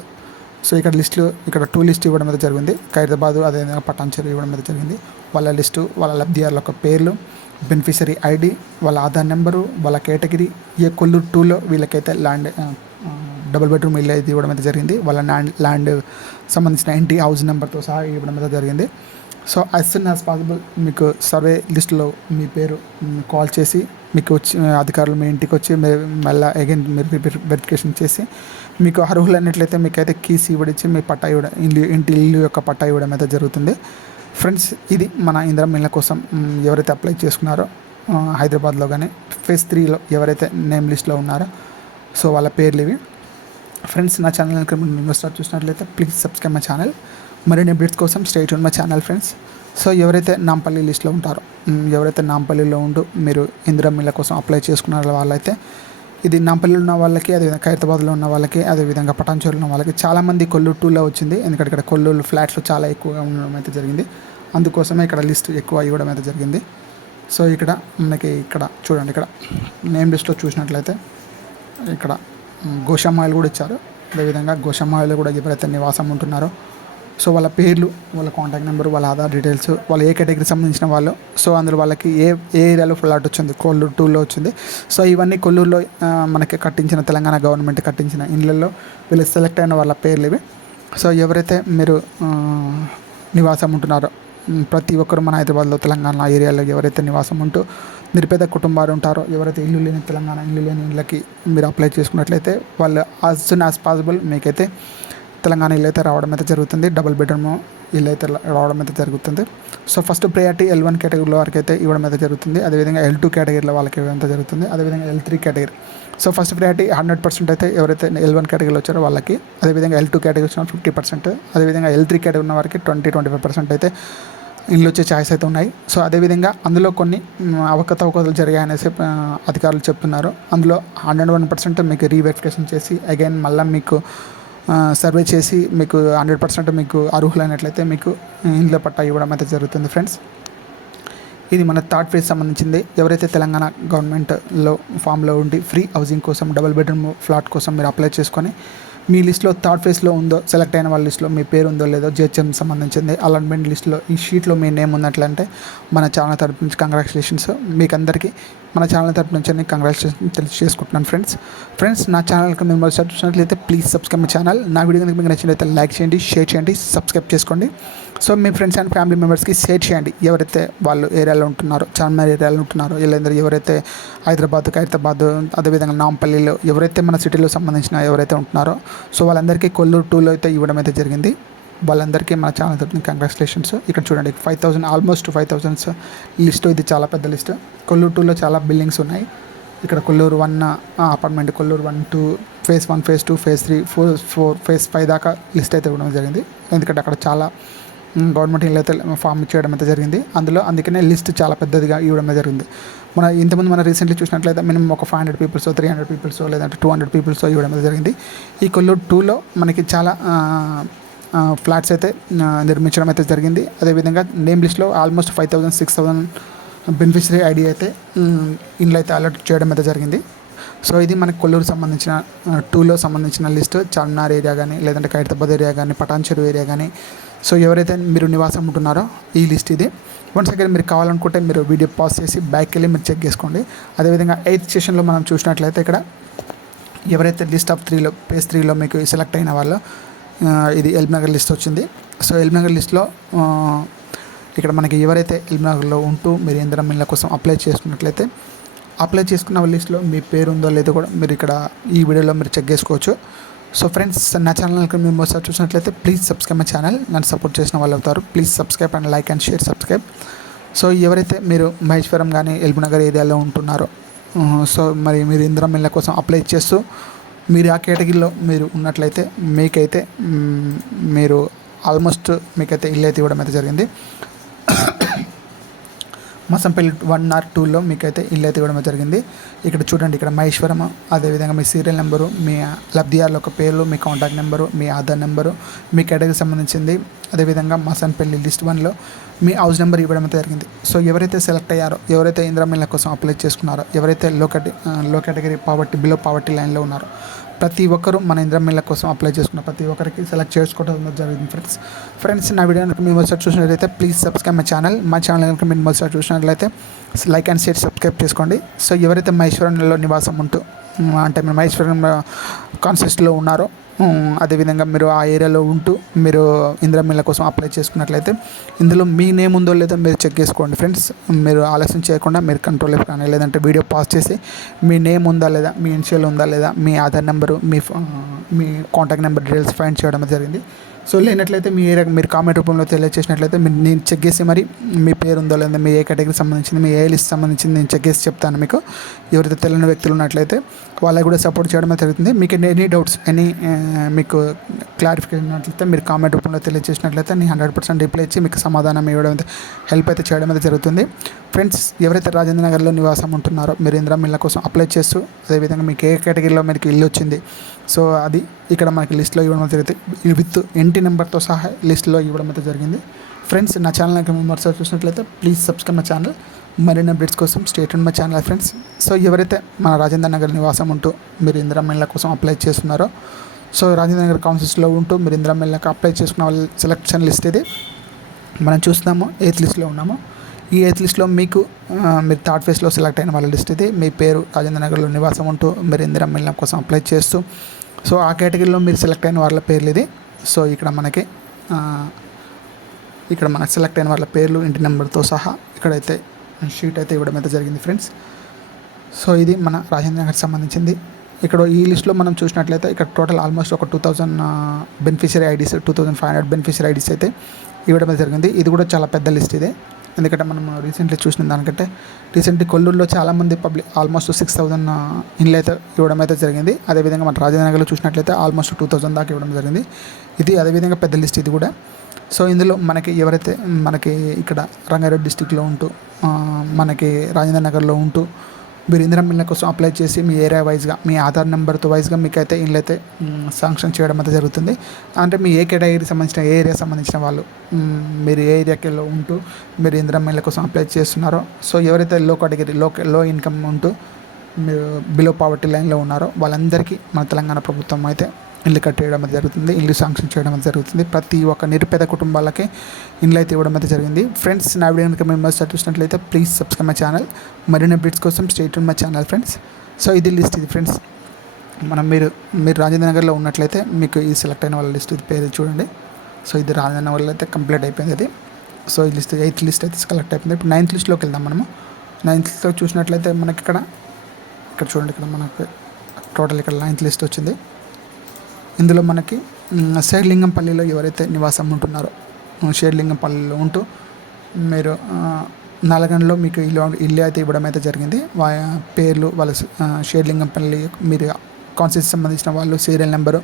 సో ఇక్కడ లిస్టులు, ఇక్కడ 2 లిస్ట్ ఇవ్వడం అయితే జరిగింది. ఖైరతాబాద్ అదేవిధంగా పటాన్చెరు ఇవ్వడం అయితే జరిగింది. వాళ్ళ లిస్టు, వాళ్ళ లబ్ధిదారుల యొక్క పేర్లు, బెనిఫిషరీ ఐడి, వాళ్ళ ఆధార్ నెంబరు, వాళ్ళ కేటగిరీ, కొల్లూరు 2లో వీళ్ళకైతే ల్యాండ్ డబుల్ బెడ్రూమ్ ఇల్లు అయితే ఇవ్వడం అయితే జరిగింది. వాళ్ళ ల్యాండ్ సంబంధించిన ఇంటి హౌస్ నెంబర్తో సహా ఇవ్వడం అయితే జరిగింది. So as soon as possible మీకు సర్వే లిస్టులో మీ పేరు కాల్ చేసి మీకు వచ్చి అధికారులు మీ ఇంటికి వచ్చి మళ్ళీ అగైన్ మీరు వెరిఫికేషన్ చేసి మీకు అర్హులైనట్లయితే మీకైతే కీస్ ఇవ్వడిచ్చి మీ పట్టా ఇవ్వడం, ఇల్లు యొక్క పట్టా ఇవ్వడం అయితే జరుగుతుంది ఫ్రెండ్స్. ఇది మన ఇందిరమ్మ ఇళ్ళ కోసం ఎవరైతే అప్లై చేసుకున్నారో హైదరాబాద్లో కానీ ఫేజ్ 3లో ఎవరైతే నేమ్ లిస్ట్లో ఉన్నారో సో వాళ్ళ పేర్లు ఇవి ఫ్రెండ్స్. నా ఛానల్ కనుక మీరు స్టార్ట్ చూసినట్లయితే ప్లీజ్ సబ్స్క్రైబ్ మై ఛానల్. మరిన్ని అప్డేట్స్ కోసం stay tune my channel friends. So ఎవరైతే నాంపల్లి లిస్ట్లో ఉంటారో, ఎవరైతే నాంపల్లిలో ఉంటూ మీరు ఇందిరమ్మ ఇళ్ళ కోసం అప్లై చేసుకున్న వాళ్ళైతే ఇది నాంపల్లిలో ఉన్న వాళ్ళకి, అదేవిధంగా ఖైరతాబాద్లో ఉన్న వాళ్ళకి, అదేవిధంగా పటాన్చెరులో ఉన్న వాళ్ళకి, చాలామంది కొల్లూరు 2లో వచ్చింది. ఎందుకంటే ఇక్కడ కొల్లూరు ఫ్లాట్లు చాలా ఎక్కువగా ఉండడం అయితే జరిగింది. అందుకోసమే ఇక్కడ లిస్ట్ ఎక్కువ ఇవ్వడం అయితే జరిగింది. సో ఇక్కడ మనకి ఇక్కడ చూడండి, ఇక్కడ నేమ్ లిస్ట్లో చూసినట్లయితే ఇక్కడ గోషమ్మాయిలు కూడా ఇచ్చారు. అదేవిధంగా గోషమ్మాయిలు కూడా ఎవరైతే నివాసం ఉంటున్నారో సో వాళ్ళ పేర్లు, వాళ్ళ కాంటాక్ట్ నెంబర్, వాళ్ళ ఆధార్ డీటెయిల్స్, వాళ్ళ ఏ కేటగిరీకి సంబంధించిన వాళ్ళు, సో అందులో వాళ్ళకి ఏ ఏరియాలో ఫ్లాట్ వచ్చింది, కొల్లూరు 2లో వచ్చింది. సో ఇవన్నీ కొల్లూరులో మనకి కట్టించిన తెలంగాణ గవర్నమెంట్ కట్టించిన ఇళ్ళల్లో వీళ్ళు సెలెక్ట్ అయిన వాళ్ళ పేర్లు ఇవి. సో ఎవరైతే మీరు నివాసం ఉంటున్నారో ప్రతి ఒక్కరు మన హైదరాబాద్లో, తెలంగాణ ఏరియాలో ఎవరైతే నివాసం ఉంటూ నిరుపేద కుటుంబాలు ఉంటారో, ఎవరైతే ఇల్లు లేని తెలంగాణ ఇల్లు లేని ఇళ్ళకి మీరు అప్లై చేసుకున్నట్లయితే వాళ్ళు యాజ్ సూన్ యాజ్ పాసిబుల్ మీకైతే తెలంగాణ ఇల్లు అయితే రావడం అయితే జరుగుతుంది. డబుల్ బెడ్రూమ్ ఇల్లు అయితే రావడం అయితే జరుగుతుంది. సో ఫస్ట్ ప్రయారిటీ L1 కేటగిరీలో వారికి అయితే ఇవ్వడం అయితే జరుగుతుంది. అదేవిధంగా L2 కేటగిరీలో వాళ్ళకి ఇవ్వడం అయితే జరుగుతుంది. అదేవిధంగా L3 category, so first priority 100% అయితే ఎవరైతే L1 కేటగిరీలో వచ్చారో వాళ్ళకి, అదేవిధంగా L2 కేటగిరీ వచ్చిన 50%, అదేవిధంగా L3 కేటగిరీ ఉన్న వారికి 20-25% అయితే ఇల్లు వచ్చే ఛాయిస్ అయితే ఉన్నాయి. సో అదేవిధంగా అందులో కొన్ని అవకతవకలు జరిగాయనేసి అధికారులు చెప్తున్నారు. అందులో 101% మీకు రీవెరిఫికేషన్ చేసి అగైన్ మళ్ళీ మీకు సర్వే చేసి మీకు 100% మీకు అర్హులైనట్లయితే మీకు ఇండ్ల పట్టా ఇవ్వడం అయితే జరుగుతుంది ఫ్రెండ్స్. ఇది మన థర్డ్ ఫేజ్ సంబంధించింది. ఎవరైతే తెలంగాణ గవర్నమెంట్లో ఫామ్లో ఉండి ఫ్రీ హౌసింగ్ కోసం, డబుల్ బెడ్రూమ్ ఫ్లాట్ కోసం మీరు అప్లై చేసుకొని మీ లిస్ట్లో థర్డ్ ఫేజ్లో ఉందో, సెలెక్ట్ అయిన వాళ్ళ లిస్ట్లో మీ పేరు ఉందో లేదో, జిహెచ్ఎం సంబంధించింది అలాట్మెంట్ లిస్ట్లో ఈ షీట్లో మీ నేమ్ ఉన్నట్లంటే మన ఛానల్ తరపు నుంచి కంగ్రాచులేషన్స్. మీకు అందరికీ మన ఛానల్ తరపు నుంచి అన్ని కంగ్రాచులేషన్ తెలియజేసుకుంటున్నాను ఫ్రెండ్స్. నా ఛానల్కి మీరు మొదటిసారి చూసినట్లయితే ప్లీజ్ సబ్స్క్రైబ్ మై ఛానల్. నా వీడియో కనుక మీకు నచ్చినట్లయితే లైక్ చేయండి, షేర్ చేయండి, సబ్స్క్రైబ్ చేసుకోండి. So me friends and family మెంబర్స్కి షేర్ చేయండి, ఎవరైతే వాళ్ళు ఏరియాలో ఉంటున్నారో, చార్మినార్ ఏరియాలో ఉంటున్నారో, వీళ్ళందరూ ఎవరైతే ఖైరతాబాద్ అదేవిధంగా నాంపల్లిలో ఎవరైతే మన సిటీలో సంబంధించిన ఎవరైతే ఉంటున్నారో, సో వాళ్ళందరికీ కొల్లూరు 2లో అయితే ఇవ్వడం అయితే జరిగింది. వాళ్ళందరికీ మన ఛానల్ తరపున కంగ్రాచులేషన్స్. ఇక్కడ చూడండి 5,000 ఆల్మోస్ట్ 5,000 లిస్ట్. ఇది చాలా పెద్ద లిస్ట్. కొల్లూరు 2లో చాలా బిల్డింగ్స్ ఉన్నాయి. ఇక్కడ Kollur 1 apartment, Kollur 1, 2, phase 1, phase 2, phase 3, 4, phase 5 దాకా లిస్ట్ అయితే ఇవ్వడం జరిగింది. ఎందుకంటే అక్కడ చాలా గవర్నమెంట్ ఇల్లు అయితే ఫామ్ చేయడం అయితే జరిగింది. అందుకనే లిస్ట్ చాలా పెద్దదిగా ఇవ్వడం జరిగింది. ఇంతకుముందు రీసెంట్లీ చూసినట్లయితే మినిమం ఒక 500 పీపుల్స్, 300 పీపుల్స్, లేదంటే 200 పీపుల్స్ ఇవ్వడం అయితే జరిగింది. ఈ కొల్లూరు 2లో మనకి చాలా ఫ్లాట్స్ అయితే నిర్మించడం అయితే జరిగింది. అదేవిధంగా నేమ్ లిస్ట్లో ఆల్మోస్ట్ 5,000, 6,000 బెనిఫిషరీ ఐడి అయితే ఇండ్లు అయితే అలర్ట్ చేయడం అయితే జరిగింది. సో ఇది మనకి కొల్లూరు సంబంధించిన 2లో సంబంధించిన లిస్ట్. చార్మినార్ ఏరియా కానీ, లేదంటే ఖైరతాబాద్ ఏరియా కానీ, పటాన్ చెరువు ఏరియా కానీ, సో ఎవరైతే మీరు నివాసం ఉంటున్నారో ఈ లిస్ట్ ఇది. వన్స్ అగైన్ మీరు కావాలనుకుంటే మీరు వీడియో పాజ్ చేసి బ్యాక్కి వెళ్ళి మీరు చెక్ చేసుకోండి. అదేవిధంగా 8th సెషన్లో మనం చూసినట్లయితే ఇక్కడ ఎవరైతే లిస్ట్ ఆఫ్ 3లో పేజ్ 3లో మీకు సెలెక్ట్ అయిన వాళ్ళు, ఇది ఎల్బీనగర్ లిస్ట్ వచ్చింది. సో ఎల్బీనగర్ లిస్ట్లో ఇక్కడ మనకి ఎవరైతే ఎల్బీనగర్లో ఉంటూ మీరు ఇందిరమ్మ ఇళ్ళ కోసం అప్లై చేసుకున్నట్లయితే, అప్లై చేసుకున్న వాళ్ళ మీ పేరు ఉందో లేదో కూడా మీరు ఇక్కడ ఈ వీడియోలో మీరు చెక్ చేసుకోవచ్చు. సో ఫ్రెండ్స్, నా ఛానల్కి మీరు ఒకసారి చూసినట్లయితే ప్లీజ్ సబ్స్క్రైబ్ మై ఛానల్. నన్ను సపోర్ట్ చేసిన వాళ్ళు అవుతారు. Please subscribe and like and share subscribe. So ఎవరైతే మీరు మహేశ్వరం కానీ ఎల్బీనగర్ ఏరియాలో ఉంటున్నారో, సో మరి మీరు ఇందిరమ్మ ఇళ్ళ కోసం అప్లై చేస్తూ మీరు ఆ కేటగిరీలో మీరు ఉన్నట్లయితే మీకైతే మీరు ఆల్మోస్ట్ మీకైతే ఇల్లు అయితే ఇవ్వడం అయితే జరిగింది. మసంపల్లి 1 or 2లో మీకైతే ఇల్లు అయితే ఇవ్వడం జరిగింది. ఇక్కడ చూడండి, ఇక్కడ మహేశ్వరం, అదేవిధంగా మీ సీరియల్ నెంబరు, మీ లబ్ధిదారుల ఒక పేర్లు, మీ కాంటాక్ట్ నెంబరు, మీ ఆధార్ నెంబరు, మీ కేటగిరీకి సంబంధించింది. అదేవిధంగా మసంపల్లి లిస్ట్ 1లో మీ హౌస్ నెంబర్ ఇవ్వడం అయితే జరిగింది. సో ఎవరైతే సెలెక్ట్ అయ్యారో, ఎవరైతే ఇందిరమ్మ ఇళ్ళ కోసం అప్లై చేసుకున్నారో, ఎవరైతే లో కేటగిరీ బిలో పావర్టీ లైన్లో ఉన్నారో, ప్రతి ఒక్కరూ మన ఇందిరమ్మ ఇళ్ళ కోసం అప్లై చేసుకున్న ప్రతి ఒక్కరికి సెలెక్ట్ చేసుకోవడం జరిగింది. ఫ్రెండ్స్ నా వీడియో కనుక మీరు మొదటిసారి చూసినట్లయితే ప్లీజ్ సబ్స్క్రైబ్ మై ఛానల్ కనుక మీరు మొదటిసారి చూసినట్లయితే లైక్ అండ్ షేర్ సబ్స్క్రైబ్ చేసుకోండి. సో ఎవరైతే మహేశ్వరంలో నివాసం ఉంటూ, అంటే మీరు మహేశ్వరం కాన్సెస్ట్లో ఉన్నారో, అదేవిధంగా మీరు ఆ ఏరియాలో ఉంటూ మీరు ఇందిరమ్మ ఇళ్ళ కోసం అప్లై చేసుకున్నట్లయితే ఇందులో మీ నేమ్ ఉందో లేదో మీరు చెక్ చేసుకోండి. ఫ్రెండ్స్, మీరు ఆలస్యం చేయకుండా మీరు కంట్రోల్ ఎఫ్ కానీ, లేదంటే వీడియో పాజ్ చేసి మీ నేమ్ ఉందా లేదా, మీ ఇనిషియల్ ఉందా లేదా, మీ ఆధార్ నెంబరు, మీ కాంటాక్ట్ నెంబర్ డీటెయిల్స్ ఫైండ్ చేయడం జరిగింది. సో లేనట్లయితే మీ ఏరియా మీరు కామెంట్ రూపంలో తెలియజేసినట్లయితే నేను చెక్ చేసి మరి మీ పేరు ఉందో లేదా, మీ ఏ కేటగిరీకి సంబంధించింది, మీ ఏ లిస్ట్ సంబంధించింది నేను చెక్ చేసి చెప్తాను మీకు. ఎవరైతే తెలియని వ్యక్తులు ఉన్నట్లయితే వాళ్ళకి కూడా సపోర్ట్ చేయడం జరుగుతుంది. మీకు ఎనీ డౌట్స్, మీకు క్లారిఫికేషన్ ఉన్నట్లయితే మీరు కామెంట్ రూపంలో తెలియజేసినట్లయితే నేను 100% రిప్లై ఇచ్చి మీకు సమాధానం ఇవ్వడం హెల్ప్ అయితే చేయడం అయితే జరుగుతుంది. ఫ్రెండ్స్, ఎవరైతే రాజేంద్ర నగర్లో నివాసం ఉంటున్నారో మీరు ఇందిరమ్మ ఇళ్ళ కోసం అప్లై చేస్తూ, అదేవిధంగా మీకు ఏ కేటగిరీలో మీకు ఇల్లు వచ్చింది, సో అది ఇక్కడ మనకి లిస్ట్లో ఇవ్వడం జరుగుతుంది. విత్ ఇంటి నెంబర్తో సహా లిస్ట్లో ఇవ్వడం అయితే జరిగింది. ఫ్రెండ్స్, నా ఛానల్ కనుక మీరు మొదటిసారి చూసినట్లయితే ప్లీజ్ సబ్స్క్రైబ్ మై ఛానల్. మరిన్ని అప్డేట్స్ కోసం stay tune my channel friends. So ఎవరైతే మన రాజేంద్ర నగర్ నివాసం ఉంటూ మీరు ఇందిరమ్మ ఇళ్ళ కోసం అప్లై చేస్తున్నారో, సో రాజేంద్ర నగర్ కౌన్సిల్స్లో ఉంటూ మీరు ఇందిరమ్మ ఇళ్ళకి అప్లై చేసుకున్న వాళ్ళ సెలెక్షన్ లిస్ట్ ఇది మనం చూస్తున్నాము. 8th లిస్ట్లో ఉన్నాము. ఈ 8th లిస్ట్లో మీరు 3rd ఫేజ్లో సెలెక్ట్ అయిన వాళ్ళ లిస్ట్ ఇది. మీ పేరు రాజేంద్ర నగర్లో నివాసం ఉంటూ మీరు ఇందిరమ్మ ఇళ్ళ కోసం అప్లై చేస్తూ, సో ఆ కేటగిరీలో మీరు సెలెక్ట్ అయిన వాళ్ళ పేర్లు ఇది. సో ఇక్కడ మనకి సెలెక్ట్ అయిన వాళ్ళ పేర్లు, ఇంటి నెంబర్తో సహా ఇక్కడైతే షీట్ అయితే ఇవ్వడం అయితే జరిగింది ఫ్రెండ్స్. సో ఇది మన రాజేంద్ర నగర్కి సంబంధించింది. ఇక్కడ ఈ లిస్ట్లో మనం చూసినట్లయితే ఇక్కడ టోటల్ ఆల్మోస్ట్ ఒక 2,000 బెనిఫిషరీ ఐడీస్, 2,500 బెనిఫిషరీ ఐడీస్ అయితే ఇవ్వడం జరిగింది. ఇది కూడా చాలా పెద్ద లిస్ట్ ఇదే. ఎందుకంటే మనం రీసెంట్లీ చూసిన దానికంటే కొల్లూరులో చాలామంది ఆల్మోస్ట్ 6,000 ఇండ్లు అయితే ఇవ్వడం అయితే జరిగింది. అదేవిధంగా మన రాజేంద్ర నగర్లో చూసినట్లయితే ఆల్మోస్ట్ 2,000 దాకా ఇవ్వడం జరిగింది. ఇది అదేవిధంగా పెద్ద లిస్ట్ ఇది కూడా. సో ఇందులో ఎవరైతే ఇక్కడ రంగారెడ్డి డిస్టిక్లో ఉంటూ మనకి రాజేంద్ర నగర్లో ఉంటూ మీరు ఇందిరమ్మ ఇళ్ళ కోసం అప్లై చేసి మీ ఏరియా వైజ్గా, మీ ఆధార్ నెంబర్తో వైజ్గా మీకైతే ఇల్లు అయితే శాంక్షన్ చేయడం అయితే జరుగుతుంది. అంటే మీ ఏ కేటగిరీకి సంబంధించిన, ఏ ఏరియా సంబంధించిన వాళ్ళు, మీరు ఏ ఏరియాలో ఉంటూ మీరు ఇందిరమ్మ ఇళ్ళ కోసం అప్లై చేస్తున్నారో, సో ఎవరైతే లో కేటగిరీ, లో ఇన్కమ్ ఉంటూ మీరు బిలో పావర్టీ లైన్లో ఉన్నారో వాళ్ళందరికీ మన తెలంగాణ ప్రభుత్వం అయితే ఇల్లు కట్టేయడం జరుగుతుంది, ఇల్లు శాంక్షన్ చేయడం జరుగుతుంది. ప్రతి ఒక్క నిరుపేద కుటుంబాలకి ఇల్లు అయితే ఇవ్వడం అయితే జరిగింది. ఫ్రెండ్స్, నా వీడియో కనుక మీరు చూసినట్లయితే ప్లీజ్ సబ్స్క్రైబ్ మై ఛానల్. మరిన్ని అప్డేట్స్ కోసం stay tune my channel friends. So ఇది లిస్ట్ ఇది ఫ్రెండ్స్. మీరు రాజేంద్ర నగర్లో ఉన్నట్లయితే మీకు ఈ సెలెక్ట్ అయిన వాళ్ళ లిస్ట్ ఇది పేరు చూడండి. సో ఇది రాజధాని వల్ల అయితే కంప్లీట్ అయిపోయింది అది. సో ఈ లిస్ట్ 8th లిస్ట్ అయితే కలెక్ట్ అయిపోయింది. ఇప్పుడు 9th లిస్ట్లోకి వెళ్దాం మనము. 9th లిస్ట్లో చూసినట్లయితే మనకి ఇక్కడ చూడండి, ఇక్కడ మనకు టోటల్ ఇక్కడ 9th లిస్ట్ వచ్చింది. ఇందులో మనకి శేర్లింగంపల్లిలో ఎవరైతే నివాసం ఉంటున్నారో, శేర్లింగంపల్లిలో ఉంటూ మీరు నల్గొండలో మీకు ఇల్లు అయితే ఇవ్వడం అయితే జరిగింది. పేర్లు వాళ్ళ శేర్లింగంపల్లి మీరు కాన్స్టిట్యూన్సీకి సంబంధించిన వాళ్ళు, సీరియల్ నెంబరు,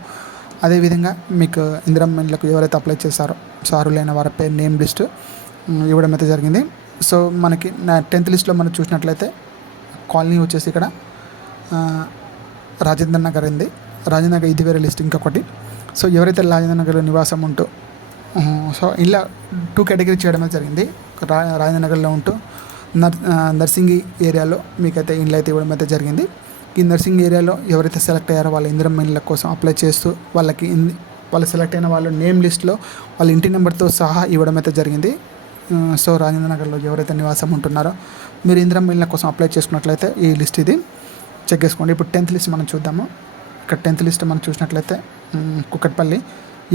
అదేవిధంగా మీకు ఇందిరమ్మ ఇళ్ళకు ఎవరైతే అప్లై చేశారో సారులైన వారి పేరు నేమ్ లిస్టు ఇవ్వడం అయితే జరిగింది. సో మనకి 10th లిస్ట్లో మనం చూసినట్లయితే కాలనీ వచ్చేసి ఇక్కడ రాజేంద్ర నగర్ ఉంది. రాజేంద్ర నగర్ ఇది వేరే లిస్ట్ ఇంకొకటి. సో ఎవరైతే రాజేంద్ర నగర్లో నివాసం ఉంటూ సో ఇలా 2 కేటగిరీ చేయడం అయితే జరిగింది. రాజేంద్ర నగర్లో ఉంటూ నర్సింగి ఏరియాలో మీకైతే ఇండ్లు అయితే ఇవ్వడం అయితే జరిగింది. ఈ నర్సింగ్ ఏరియాలో ఎవరైతే సెలెక్ట్ అయ్యారో వాళ్ళ ఇందిరమ్మ ఇళ్ళ కోసం అప్లై చేస్తూ వాళ్ళు సెలెక్ట్ అయిన వాళ్ళ నేమ్ లిస్ట్లో వాళ్ళ ఇంటి నెంబర్తో సహా ఇవ్వడం అయితే జరిగింది. సో రాజేంద్ర నగర్లో ఎవరైతే నివాసం ఉంటున్నారో మీరు ఇందిరమ్మ ఇళ్ళ కోసం అప్లై చేసుకున్నట్లయితే ఈ లిస్ట్ ఇది చెక్ చేసుకోండి. ఇప్పుడు 10th లిస్ట్ మనం చూద్దాము. ఇక్కడ 10th లిస్ట్ మనం చూసినట్లయితే కుకట్పల్లి,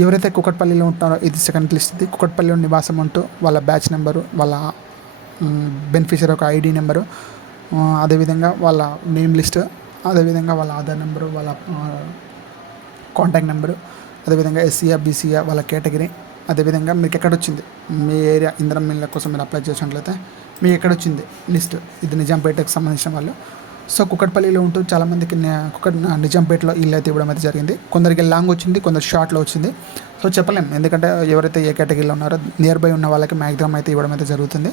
ఎవరైతే కుకట్పల్లిలో ఉంటున్నారో ఇది 2nd లిస్ట్. ఇది కుకట్పల్లిలో నివాసం ఉంటూ వాళ్ళ బ్యాచ్ నెంబరు, వాళ్ళ బెనిఫిషియరీ ఒక ఐడి నెంబరు, అదేవిధంగా వాళ్ళ నేమ్ లిస్ట్, అదేవిధంగా వాళ్ళ ఆధార్ నెంబరు, వాళ్ళ కాంటాక్ట్ నెంబరు, అదేవిధంగా ఎస్సీఆ బీసీఆ వాళ్ళ కేటగిరీ, అదేవిధంగా మీకు ఎక్కడ వచ్చింది మీ ఏరియా ఇందిరమ్మ ఇళ్ళ కోసం మీరు అప్లై చేసినట్లయితే మీకు ఎక్కడ వచ్చింది లిస్ట్. ఇది నిజాంపేటకు సంబంధించిన వాళ్ళు. సో కుకట్పల్లిలో ఉంటూ చాలామందికి నిజాంపేటలో ఇల్లు అయితే ఇవ్వడం అయితే జరిగింది. కొందరికి లాంగ్ వచ్చింది, కొందరు షార్ట్లో వచ్చింది. సో చెప్పలేం, ఎందుకంటే ఎవరైతే ఏ కేటగిరీలో ఉన్నారో నియర్ బై ఉన్న వాళ్ళకి మ్యాక్సిమం అయితే ఇవ్వడం అయితే జరుగుతుంది.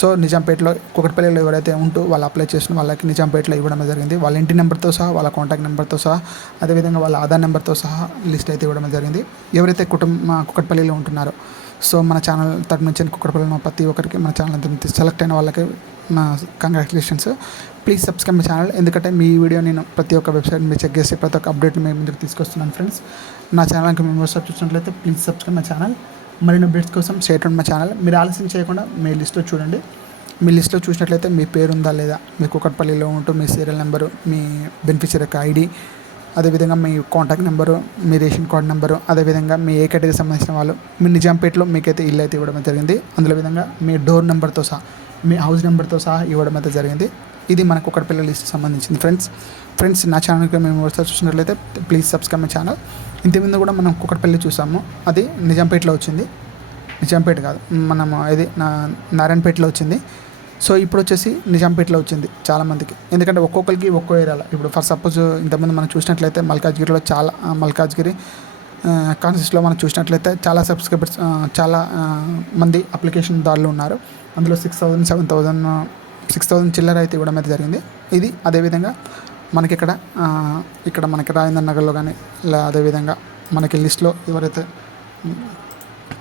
సో నిజాంపేటలో కుకట్పల్లిలో ఎవరైతే ఉంటూ వాళ్ళు అప్లై చేసిన వాళ్ళకి నిజాంపేటలో ఇవ్వడం జరిగింది. వాళ్ళ ఇంటి నెంబర్తో సహా, వాళ్ళ కాంటాక్ట్ నెంబర్తో సహా, అదేవిధంగా వాళ్ళ ఆధార్ నెంబర్తో సహా లిస్ట్ అయితే ఇవ్వడం జరిగింది. ఎవరైతే కుకట్పల్లిలో ఉంటున్నారో సో మన ఛానల్ తరపు నుంచి కుకట్పల్లిలో ప్రతి ఒక్కరికి మన ఛానల్ సెలెక్ట్ అయిన వాళ్ళకి నా congratulations. Please subscribe my channel, ఎందుకంటే మీ వీడియో నేను ప్రతి ఒక్క వెబ్సైట్ మీరు చెక్ చేసి ప్రతి ఒక్క అప్డేట్ని మేము ముందుకు తీసుకొస్తున్నాను ఫ్రెండ్స్. నా ఛానల్కి మేము చూసినట్లయితే ప్లీజ్ సబ్స్క్రైబ్ మై ఛానల్. మరిన్ని అప్డేట్స్ కోసం స్టేట్ ఆన్ మై ఛానల్. మీరు ఆలస్యం చేయకుండా మీ లిస్ట్లో చూడండి. మీ లిస్ట్లో చూసినట్లయితే మీ పేరు ఉందా లేదా, మీ కుకట్పల్లిలో ఉంటూ మీ సీరియల్ నెంబరు, మీ బెనిఫిషియరీ యొక్క ఐడి, అదేవిధంగా మీ కాంటాక్ట్ నెంబరు, మీ రేషన్ కార్డ్ నెంబరు, అదేవిధంగా మీ ఏ కేటగిరీకి సంబంధించిన వాళ్ళు, మీ నిజాంపేటలో మీకైతే ఇల్లు అయితే ఇవ్వడం జరిగింది. అందులో విధంగా మీ డోర్ నెంబర్తో సహా, మీ హౌస్ నెంబర్తో సహా ఇవ్వడం అయితే జరిగింది. ఇది మన కుకట్పల్లి లిస్ట్ సంబంధించింది ఫ్రెండ్స్. నా ఛానల్కి మేము ఒకసారి చూసినట్లయితే ప్లీజ్ సబ్స్క్రైబ్ మై ఛానల్. ఇంతకుముందు కూడా మనం కుకట్పల్లి చూసాము, అది నిజాంపేటలో వచ్చింది. నిజాంపేట కాదు, మనము ఇది నారాయణపేటలో వచ్చింది. సో ఇప్పుడు వచ్చేసి నిజాంపేటలో వచ్చింది చాలామందికి, ఎందుకంటే ఒక్కొక్కరికి ఒక్కో ఏరియాలో. ఇప్పుడు ఫర్ సపోజ్ ఇంతకుముందు మనం చూసినట్లయితే మల్కాజ్గిరిలో మల్కాజ్గిరి కాన్స్టిట్యూన్సీలో మనం చూసినట్లయితే చాలా సబ్స్క్రైబర్స్, చాలా మంది అప్లికేషన్ దారులు ఉన్నారు. అందులో 6,000 7,000 6,000 చిల్లర అయితే ఇవ్వడం అయితే జరిగింది. ఇది అదేవిధంగా మనకి ఇక్కడ మనకి రాజేంద్ర నగర్లో కానీ, అదేవిధంగా మనకి లిస్ట్లో ఎవరైతే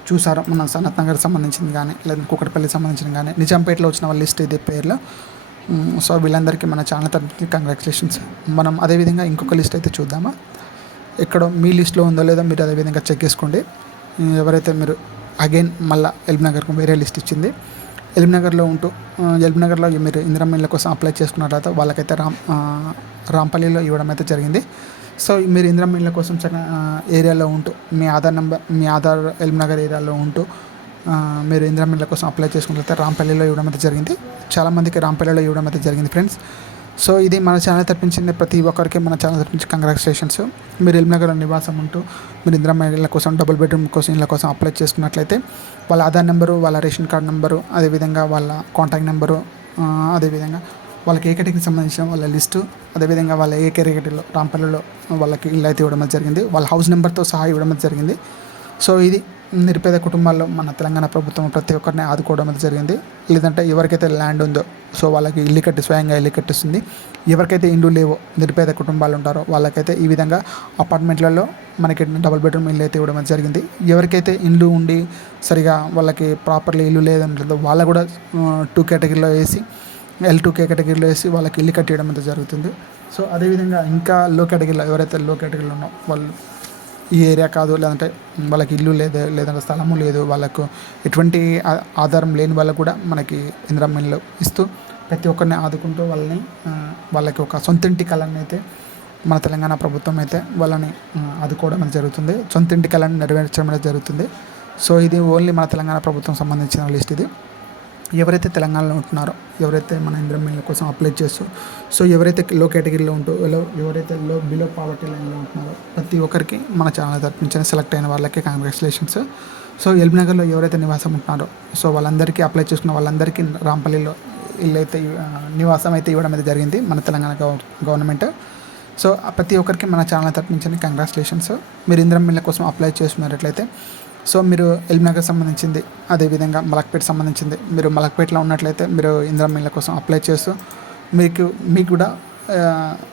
చూసారో మన సనత్ నగర్కి సంబంధించింది కానీ, లేదా కుకట్పల్లికి సంబంధించిన కానీ, నిజాంపేటలో వచ్చిన వాళ్ళ లిస్ట్ ఇది పేర్లు. సో వీళ్ళందరికీ మన ఛానల్ తరఫున కంగ్రాచులేషన్స్. మనం అదేవిధంగా ఇంకొక లిస్ట్ అయితే చూద్దామా. ఇక్కడ మీ లిస్ట్లో ఉందో లేదో మీరు అదేవిధంగా చెక్ చేసుకోండి. ఎవరైతే మీరు అగైన్ మళ్ళీ ఎల్బీనగర్కు వేరే లిస్ట్ ఇచ్చింది. ఎల్బీనగర్లో ఉంటూ ఎల్బీనగర్లో మీరు ఇందిరమ్మ ఇళ్ళ కోసం అప్లై చేసుకున్న తర్వాత వాళ్ళకైతే రాంపల్లిలో ఇవ్వడం అయితే జరిగింది. సో మీరు ఇందిరమ్మ ఇళ్ళ కోసం ఏరియాలో ఉంటూ మీ ఆధార్ ఎల్బీనగర్ ఏరియాలో ఉంటూ మీరు ఇందిరమ్మ ఇళ్ళ కోసం అప్లై చేసుకున్నట్లయితే రాంపల్లిలో ఇవ్వడం అయితే జరిగింది. చాలామందికి రాంపల్లిలో ఇవ్వడం అయితే జరిగింది ఫ్రెండ్స్. సో ఇది మన ఛానల్ తప్పించింది ప్రతి ఒక్కరికి మన ఛానల్ తప్పించి కంగ్రాచులేషన్స్. మీరు ఎల్బీనగర్లో నివాసం ఉంటూ మీరు ఇందిరమ్మ ఇళ్ళ కోసం, డబుల్ బెడ్రూమ్ కోసం ఇళ్ళ కోసం అప్లై చేసుకున్నట్లయితే వాళ్ళ ఆధార్ నెంబరు, వాళ్ళ రేషన్ కార్డ్ నెంబరు, అదేవిధంగా వాళ్ళ కాంటాక్ట్ నెంబరు, అదేవిధంగా వాళ్ళకి ఏ కేటగిరీకి సంబంధించిన వాళ్ళ లిస్టు, అదేవిధంగా వాళ్ళ ఏ కేటగిరీలో రాంపల్లిలో వాళ్ళకి ఇల్లు అయితే ఇవ్వడం జరిగింది. వాళ్ళ హౌస్ నెంబర్తో సహా ఇవ్వడం జరిగింది. సో ఇది నిరుపేద కుటుంబాల్లో మన తెలంగాణ ప్రభుత్వం ప్రతి ఒక్కరిని ఆదుకోవడం జరిగింది. లేదంటే ఎవరికైతే ల్యాండ్ ఉందో సో వాళ్ళకి స్వయంగా ఇల్లు కట్టిస్తుంది. ఎవరికైతే ఇల్లు లేవో నిరుపేద కుటుంబాలు ఉంటారో వాళ్ళకైతే ఈ విధంగా అపార్ట్మెంట్లలో మనకి డబుల్ బెడ్రూమ్ ఇల్లు అయితే ఇవ్వడం జరిగింది. ఎవరికైతే ఇల్లు ఉండి సరిగా వాళ్ళకి ప్రాపర్లీ ఇల్లు లేదంటుందో వాళ్ళ కూడా 2 కేటగిరీలో వేసి L2 కేటగిరీలో వేసి వాళ్ళకి ఇల్లు కట్టేయడం అయితే జరుగుతుంది. సో అదేవిధంగా ఇంకా లో కేటగిరీలో ఎవరైతే లో కేటగిరీలో ఉన్నో వాళ్ళు ఈ ఏరియా కాదు, లేదంటే వాళ్ళకి ఇల్లు లేదు, లేదంటే స్థలము లేదు, వాళ్ళకు ఎటువంటి ఆధారం లేని వాళ్ళకు కూడా మనకి ఇందిరమ్మ ఇల్లు ఇస్తూ ప్రతి ఒక్కరిని ఆదుకుంటూ వాళ్ళకి ఒక సొంతింటి కళని అయితే మన తెలంగాణ ప్రభుత్వం అయితే వాళ్ళని ఆదుకోవడం అనేది జరుగుతుంది. సొంతింటి కళని నెరవేర్చడం అనేది జరుగుతుంది. సో ఇది ఓన్లీ మన తెలంగాణ ప్రభుత్వం సంబంధించిన లిస్ట్ ఇది. ఎవరైతే తెలంగాణలో ఉంటున్నారో, ఎవరైతే మన ఇందిరమ్మ ఇళ్ళ కోసం అప్లై చేస్తూ, సో ఎవరైతే లో కేటగిరీలో ఉంటూ ఎవరైతే బిలో పావర్టీ లైన్లో ఉంటున్నారో ప్రతి ఒక్కరికి మన ఛానల్ తరపున సెలెక్ట్ అయిన వాళ్ళకి కంగ్రాచులేషన్స్. సో ఎల్బీనగర్లో ఎవరైతే నివాసం ఉంటున్నారో సో వాళ్ళందరికీ అప్లై చేసుకున్న వాళ్ళందరికీ రాంపల్లిలో ఇల్లు అయితే నివాసం అయితే ఇవ్వడం అయితే జరిగింది మన తెలంగాణ గవర్నమెంట్. సో ప్రతి ఒక్కరికి మన ఛానల్ తరపున కంగ్రాచులేషన్స్. మీరు ఇందిరమ్మ ఇళ్ళ కోసం అప్లై చేస్తున్నట్లయితే సో మీరు ఎల్బీనగర్ సంబంధించింది, అదేవిధంగా మలక్పేట సంబంధించింది, మీరు మలక్పేటలో ఉన్నట్లయితే మీరు ఇందిరమ్మ ఇళ్ళ కోసం అప్లై చేస్తూ మీకు కూడా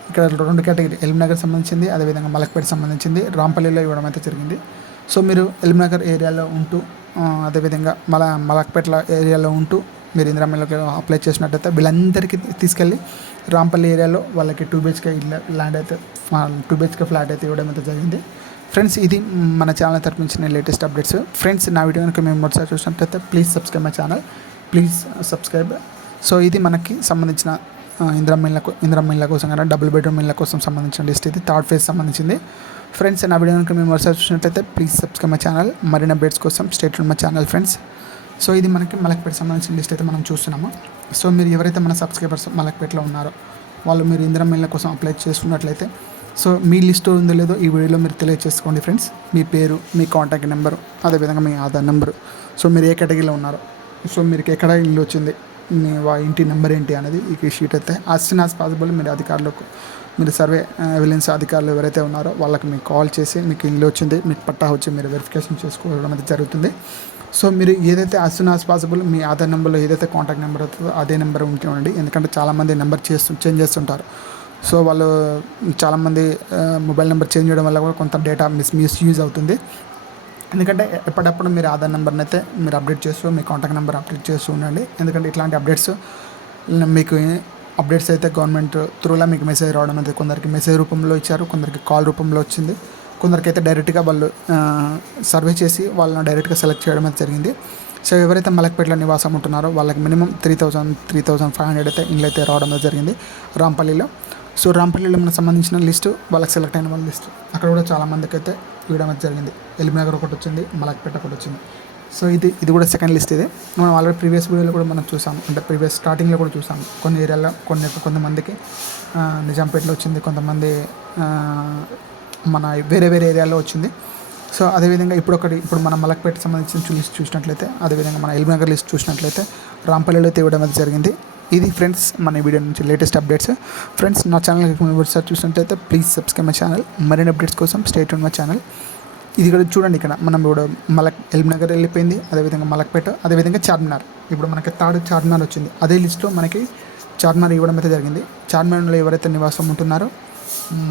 ఇక్కడ 2 కేటగిరీ, ఎల్బీనగర్ సంబంధించింది, అదేవిధంగా మలక్పేట సంబంధించింది రాంపల్లిలో ఇవ్వడం అయితే జరిగింది. సో మీరు ఎల్బీనగర్ ఏరియాలో ఉంటూ అదేవిధంగా మలక్పేట ఏరియాలో ఉంటూ మీరు ఇందిరమ్మ ఇళ్ళకి అప్లై చేసినట్టయితే వీళ్ళందరికీ తీసుకెళ్ళి రాంపల్లి ఏరియాలో వాళ్ళకి 2 BHK ల్యాండ్ అయితే 2 BHK ఫ్లాట్ అయితే ఇవ్వడం అయితే జరిగింది. ఫ్రెండ్స్ ఇది మన ఛానల్ తరపున లేటెస్ట్ అప్డేట్స్. ఫ్రెండ్స్ నా వీడియో కనుక మేము మొదటిసారి చూసినట్లయితే please subscribe my channel, please subscribe. So ఇది మనకి సంబంధించిన ఇందిరమ్మ ఇళ్ళ కోసం కానీ డబుల్ బెడ్రూమ్ ఇళ్ళ కోసం సంబంధించిన లిస్ట్. ఇది థర్డ్ ఫేజ్ సంబంధించింది. ఫ్రెండ్స్ నా వీడియో కనుక మేము మొదటిసారి చూసినట్లయితే ప్లీజ్ సబ్స్క్రైబ్ మై ఛానల్. మరిన్ని అప్డేట్స్ కోసం stay tune my channel friends. So ఇది మనకి మలక్పేట సంబంధించిన లిస్ట్ అయితే మనం చూస్తున్నాము. సో మీరు ఎవరైతే మన సబ్స్క్రైబర్స్ మలక్పేటలో ఉన్నారో వాళ్ళు మీరు ఇందిరమ్మ ఇళ్ళ కోసం అప్లై చేసుకున్నట్లయితే సో మీ లిస్ట్ ఉందో లేదో ఈ వీడియోలో మీరు తెలియజేసుకోండి ఫ్రెండ్స్. మీ పేరు, మీ కాంటాక్ట్ నెంబరు, అదేవిధంగా మీ ఆధార్ నెంబరు, సో మీరు ఏ కేటగిరీలో ఉన్నారో, సో మీకు ఎక్కడ ఇల్లు వచ్చింది, మీ ఇంటి నెంబర్ ఏంటి అనేది ఈ షీట్ అయితే యాజ్ సూన్ యాజ్ పాసిబుల్ మీరు అధికారులకు, మీరు సర్వే ఎవిడెన్స్ అధికారులు ఎవరైతే ఉన్నారో వాళ్ళకి మీకు కాల్ చేసి మీకు ఇల్లు వచ్చింది, మీకు పట్టా వచ్చి మీరు వెరిఫికేషన్ చేసుకోవడం అనేది జరుగుతుంది. సో మీరు ఏదైతే యాజ్ సూన్ యాజ్ పాసిబుల్ మీ ఆధార్ నెంబర్లో ఏదైతే కాంటాక్ట్ నెంబర్ అవుతుందో అదే నెంబర్ ఉంటుందండి. ఎందుకంటే చాలామంది నెంబర్ చేంజ్ చేస్తుంటారు. సో వాళ్ళు చాలామంది మొబైల్ నెంబర్ చేంజ్ చేయడం వల్ల కూడా కొంత డేటా మిస్యూజ్ అవుతుంది. ఎందుకంటే ఎప్పటికప్పుడు మీరు ఆధార్ నెంబర్ని అయితే మీరు అప్డేట్ చేస్తూ మీ కాంటాక్ట్ నెంబర్ అప్డేట్ చేస్తూ ఉండండి. ఎందుకంటే ఇట్లాంటి మీకు అప్డేట్స్ అయితే గవర్నమెంట్ త్రూలా మీకు మెసేజ్ రావడం అయితే కొందరికి మెసేజ్ రూపంలో ఇచ్చారు, కొందరికి కాల్ రూపంలో వచ్చింది, కొందరికైతే డైరెక్ట్గా వాళ్ళు సర్వే చేసి వాళ్ళని డైరెక్ట్గా సెలెక్ట్ చేయడం అయితే జరిగింది. సో ఎవరైతే మలక్పేటలో నివాసం ఉంటున్నారో వాళ్ళకి మినిమం 3,500 అయితే ఇల్లు అయితే రావడం జరిగింది రాంపల్లిలో. సో రాంపల్లిలో మనకు సంబంధించిన లిస్టు వాళ్ళకి సెలెక్ట్ అయిన వాళ్ళ లిస్టు అక్కడ కూడా చాలామందికి అయితే ఇవ్వడం అయితే జరిగింది. ఎల్బీనగర్ ఒకటి వచ్చింది, మలక్పేట ఒకటి వచ్చింది. సో ఇది కూడా సెకండ్ లిస్ట్. ఇది మనం ఆల్రెడీ ప్రీవియస్ వీడియోలో కూడా మనం చూసాము, అంటే ప్రీవియస్ స్టార్టింగ్లో కూడా చూసాము. కొన్ని ఏరియాలో కొంతమందికి నిజాంపేటలో వచ్చింది, కొంతమంది మన వేరే ఏరియాలో వచ్చింది. సో అదేవిధంగా ఇప్పుడు మన మలక్పేట సంబంధించిన లిస్ట్ చూసినట్లయితే, అదేవిధంగా మన ఎల్బీనగర్ లిస్ట్ చూసినట్లయితే రాంపల్లిలో అయితే ఇవ్వడం అయితే జరిగింది. ఇది ఫ్రెండ్స్ మన వీడియో నుంచి లేటెస్ట్ అప్డేట్స్. ఫ్రెండ్స్ నా ఛానల్కి ఒకసారి చూసినట్లయితే ప్లీజ్ సబ్స్క్రైబ్ మై ఛానల్. మరిన్ని అప్డేట్స్ కోసం స్టే ట్యూన్ మై ఛానల్. ఇది కూడా చూడండి, ఇక్కడ మనం ఇప్పుడు ఎల్బీనగర్ వెళ్ళిపోయింది, అదేవిధంగా మలక్పేట, అదేవిధంగా చార్మినార్. ఇప్పుడు మనకి థర్డ్ చార్మినార్ వచ్చింది. అదే లిస్ట్లో మనకి చార్మినార్ ఇవ్వడం అయితే జరిగింది. చార్మినార్లో ఎవరైతే నివాసం ఉంటున్నారో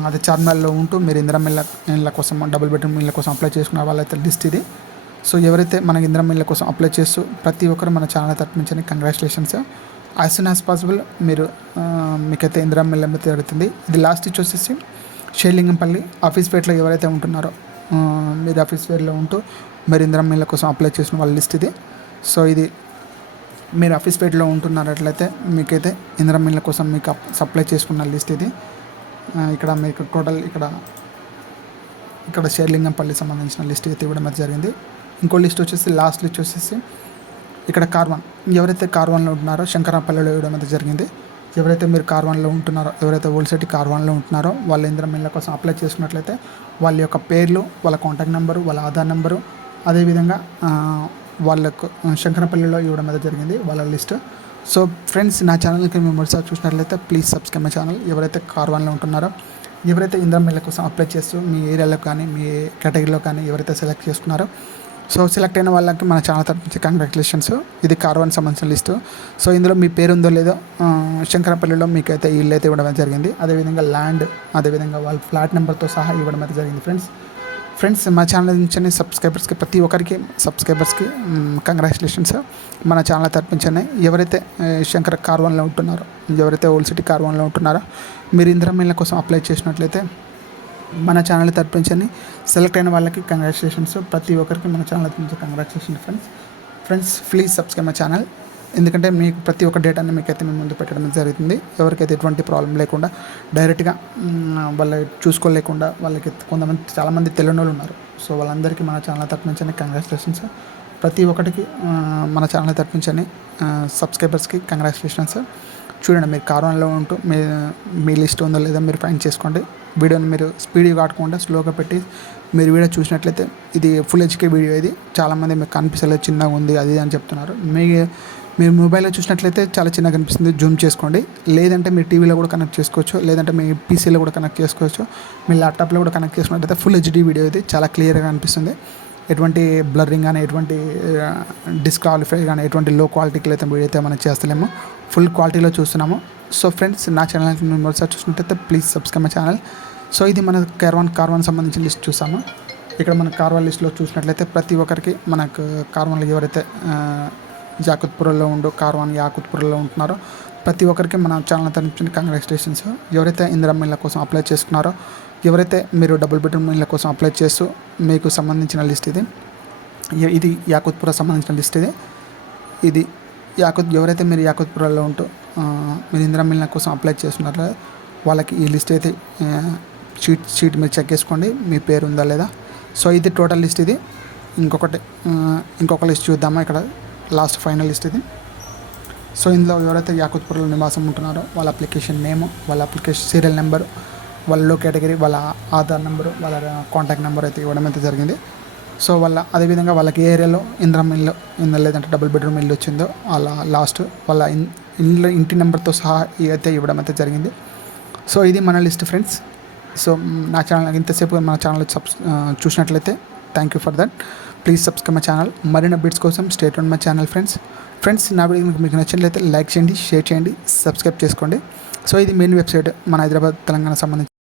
అదే చార్మినార్లో ఉంటూ మీరు ఇందిరమ్మ ఇళ్ళ కోసం డబుల్ బెడ్రూమ్ ఇళ్ళ కోసం అప్లై చేసుకున్న వాళ్ళైతే లిస్ట్ ఇది. సో ఎవరైతే మన ఇందిరమ్మ ఇళ్ళ కోసం అప్లై చేస్తూ ప్రతి ఒక్కరు మన ఛానల్ తరపు నుంచి congratulations. As soon as possible మీరు మీకైతే ఇందిరమ్మ ఇళ్ళ అయితే జరుగుతుంది. ఇది లాస్ట్ వచ్చేసి షేర్లింగంపల్లి ఆఫీస్పేటలో ఎవరైతే ఉంటున్నారో మీరు ఆఫీస్పేటలో ఉంటూ మీరు ఇందిరమ్మ ఇళ్ళ కోసం అప్లై చేసిన వాళ్ళ లిస్ట్ ఇది. సో ఇది మీరు ఆఫీస్పేటలో ఉంటున్నట్లయితే మీకైతే ఇందిరమ్మ ఇళ్ళ కోసం మీకు అప్లై చేసుకున్న లిస్ట్ ఇది. ఇక్కడ మీకు టోటల్ ఇక్కడ షేర్లింగంపల్లి సంబంధించిన లిస్ట్ అయితే ఇవ్వడం అయితే జరిగింది. ఇంకో లిస్ట్ వచ్చేసి లాస్ట్ లిస్ట్ వచ్చేసి ఇక్కడ కార్వాన్, ఎవరైతే కార్వాన్లో ఉంటున్నారో శంకరాపల్లిలో ఇవ్వడం అయితే జరిగింది. ఎవరైతే మీరు కార్వాన్లో ఉంటున్నారో, ఎవరైతే ఓల్డ్ సిటీ కార్వాన్లో ఉంటున్నారో వాళ్ళ ఇందిరమ్మ ఇళ్ళ కోసం అప్లై చేసుకున్నట్లయితే వాళ్ళ యొక్క పేర్లు, వాళ్ళ కాంటాక్ట్ నెంబరు, వాళ్ళ ఆధార్ నెంబరు, అదేవిధంగా వాళ్ళకు శంకరపల్లిలో ఇవ్వడం అయితే జరిగింది వాళ్ళ లిస్ట్. సో ఫ్రెండ్స్ నా ఛానల్కి మేము మొదటిసారి చూసినట్లయితే ప్లీజ్ సబ్స్క్రైబ్ మై ఛానల్. ఎవరైతే కార్వాన్లో ఉంటున్నారో, ఎవరైతే ఇందిరమ్మ ఇళ్ళ కోసం అప్లై చేస్తూ మీ ఏరియాలో కానీ మీ కేటగిరీలో కానీ ఎవరైతే సెలెక్ట్ చేసుకున్నారో సో సెలెక్ట్ అయిన వాళ్ళకి మన ఛానల్ తరపు నుంచి కంగ్రాచులేషన్స్. ఇది కార్వాన్ సంబంధించిన లిస్టు. సో ఇందులో మీ పేరు ఉందో లేదో శంకరపల్లిలో మీకైతే ఇల్లు అయితే ఇవ్వడం జరిగింది. అదేవిధంగా ల్యాండ్, అదేవిధంగా వాళ్ళ ఫ్లాట్ నెంబర్తో సహా ఇవ్వడం అయితే జరిగింది. ఫ్రెండ్స్ మా ఛానల్ నుంచి సబ్స్క్రైబర్స్కి ప్రతి ఒక్కరికి సబ్స్క్రైబర్స్కి కంగ్రాచులేషన్స్. మన ఛానల్ తరపున ఎవరైతే శంకర కార్వాన్లో ఉంటున్నారో, ఎవరైతే ఓల్డ్ సిటీ కార్వాన్లో ఉంటున్నారో మీరు ఇందిరమ్మ ఇళ్ళ కోసం అప్లై చేసినట్లయితే మన ఛానల్ తరపున సెలెక్ట్ అయిన వాళ్ళకి కంగ్రాచులేషన్స్. ప్రతి ఒక్కరికి మన ఛానల్ నుంచి congratulations friends. Please subscribe my channel. ఎందుకంటే మీకు ప్రతి ఒక్క డేటాని మీకైతే మేము ముందు పెట్టడం జరుగుతుంది. ఎవరికైతే ఎటువంటి ప్రాబ్లం లేకుండా డైరెక్ట్గా వాళ్ళు చూసుకోలేకుండా వాళ్ళకి చాలామంది తెలియని వాళ్ళు ఉన్నారు. సో వాళ్ళందరికీ మన ఛానల్ తరపు నుంచి కంగ్రాచులేషన్స్. ప్రతి ఒక్కటికి మన ఛానల్ తరపు నుంచి సబ్స్క్రైబర్స్కి కంగ్రాచులేషన్స్. చూడండి, మీరు కార్వాన్లో ఉంటూ మీ లిస్ట్ ఉందో లేదో మీరు ఫైండ్ చేసుకోండి. వీడియోని మీరు స్పీడ్గా కాకుండా స్లోగా పెట్టి మీరు వీడియో చూసినట్లయితే ఇది ఫుల్ హెచ్కే వీడియో. ఇది చాలామంది మీకు కనిపిస్తలేదు, చిన్నగా ఉంది అది అని చెప్తున్నారు. మీరు మొబైల్లో చూసినట్లయితే చాలా చిన్నగా కనిపిస్తుంది, జూమ్ చేసుకోండి. లేదంటే మీరు టీవీలో కూడా కనెక్ట్ చేసుకోవచ్చు, లేదంటే మీ పీసీలో కూడా కనెక్ట్ చేసుకోవచ్చు, మీ ల్యాప్టాప్లో కూడా కనెక్ట్ చేసుకున్నట్లయితే ఫుల్ హెచ్డీ వీడియో ఇది చాలా క్లియర్గా అనిపిస్తుంది. ఎటువంటి బ్లర్రింగ్ కానీ, ఎటువంటి డిస్క్వాలిఫై కానీ, ఎటువంటి లో క్వాలిటీకి అయితే వీడియో అయితే మనం చేస్తలేము, ఫుల్ క్వాలిటీలో చూస్తున్నాము. సో ఫ్రెండ్స్, నా ఛానల్ మీరు మొదటిసారి చూసినట్లయితే please subscribe my channel. So ఇది మన కార్వాన్ సంబంధించిన లిస్ట్ చూసాము. ఇక్కడ మన కార్వాన్ లిస్ట్లో చూసినట్లయితే ప్రతి ఒక్కరికి మనకు కార్వాన్లో ఎవరైతే యాకుత్పురలో యాకుత్పురలో ఉంటున్నారో ప్రతి ఒక్కరికి మన ఛానల్ తరపున కంగ్రాచులేషన్స్. ఎవరైతే ఇందిరమ్మ ఇళ్ళ కోసం అప్లై చేసుకున్నారో, ఎవరైతే మీరు డబుల్ బెడ్రూమ్ ఇళ్ళ కోసం అప్లై చేస్తూ మీకు సంబంధించిన లిస్ట్ ఇది యాకుత్పుర సంబంధించిన లిస్ట్ ఇది ఎవరైతే మీరు యాకుత్పురలో ఉంటూ మీరు ఇందిరమ్మ ఇళ్ళ కోసం అప్లై చేస్తున్నారో వాళ్ళకి ఈ లిస్ట్ అయితే షీట్ మీరు చెక్ చేసుకోండి, మీ పేరు ఉందా లేదా. సో ఇది టోటల్ లిస్ట్. ఇది ఇంకొక లిస్ట్ చూద్దామా. ఇక్కడ లాస్ట్ ఫైనల్ లిస్ట్ ఇది. సో ఇందులో ఎవరైతే యాకుత్పురలో నివాసం ఉంటున్నారో వాళ్ళ అప్లికేషన్ నేమ్, వాళ్ళ అప్లికేషన్ సీరియల్ నెంబరు, వాళ్ళ లో కేటగిరీ, వాళ్ళ ఆధార్ నెంబరు, వాళ్ళ కాంటాక్ట్ నెంబర్ అయితే ఇవ్వడం అయితే జరిగింది. సో అదేవిధంగా వాళ్ళకి ఏ ఏరియాలో ఇందిరమ్మ ఇల్లు లేదంటే డబుల్ బెడ్రూమ్ ఇల్లు వచ్చిందో వాళ్ళ లాస్ట్ వాళ్ళ ఇంటి నెంబర్తో సహా అయితే ఇవ్వడం అయితే జరిగింది. సో ఇది మన లిస్ట్ ఫ్రెండ్స్. సో నా ఛానల్ ఇంతసేపు మన ఛానల్ చూసినట్లయితే thank you for that. Please subscribe my channel. మరిన్ని అప్డేట్స్ కోసం stay tune my channel friends. నా వీడియో మీకు నచ్చినట్లయితే లైక్ చేయండి, షేర్ చేయండి, సబ్స్క్రైబ్ చేసుకోండి. సో ఇది మెయిన్ వెబ్సైట్ మన హైదరాబాద్ తెలంగాణ సంబంధించి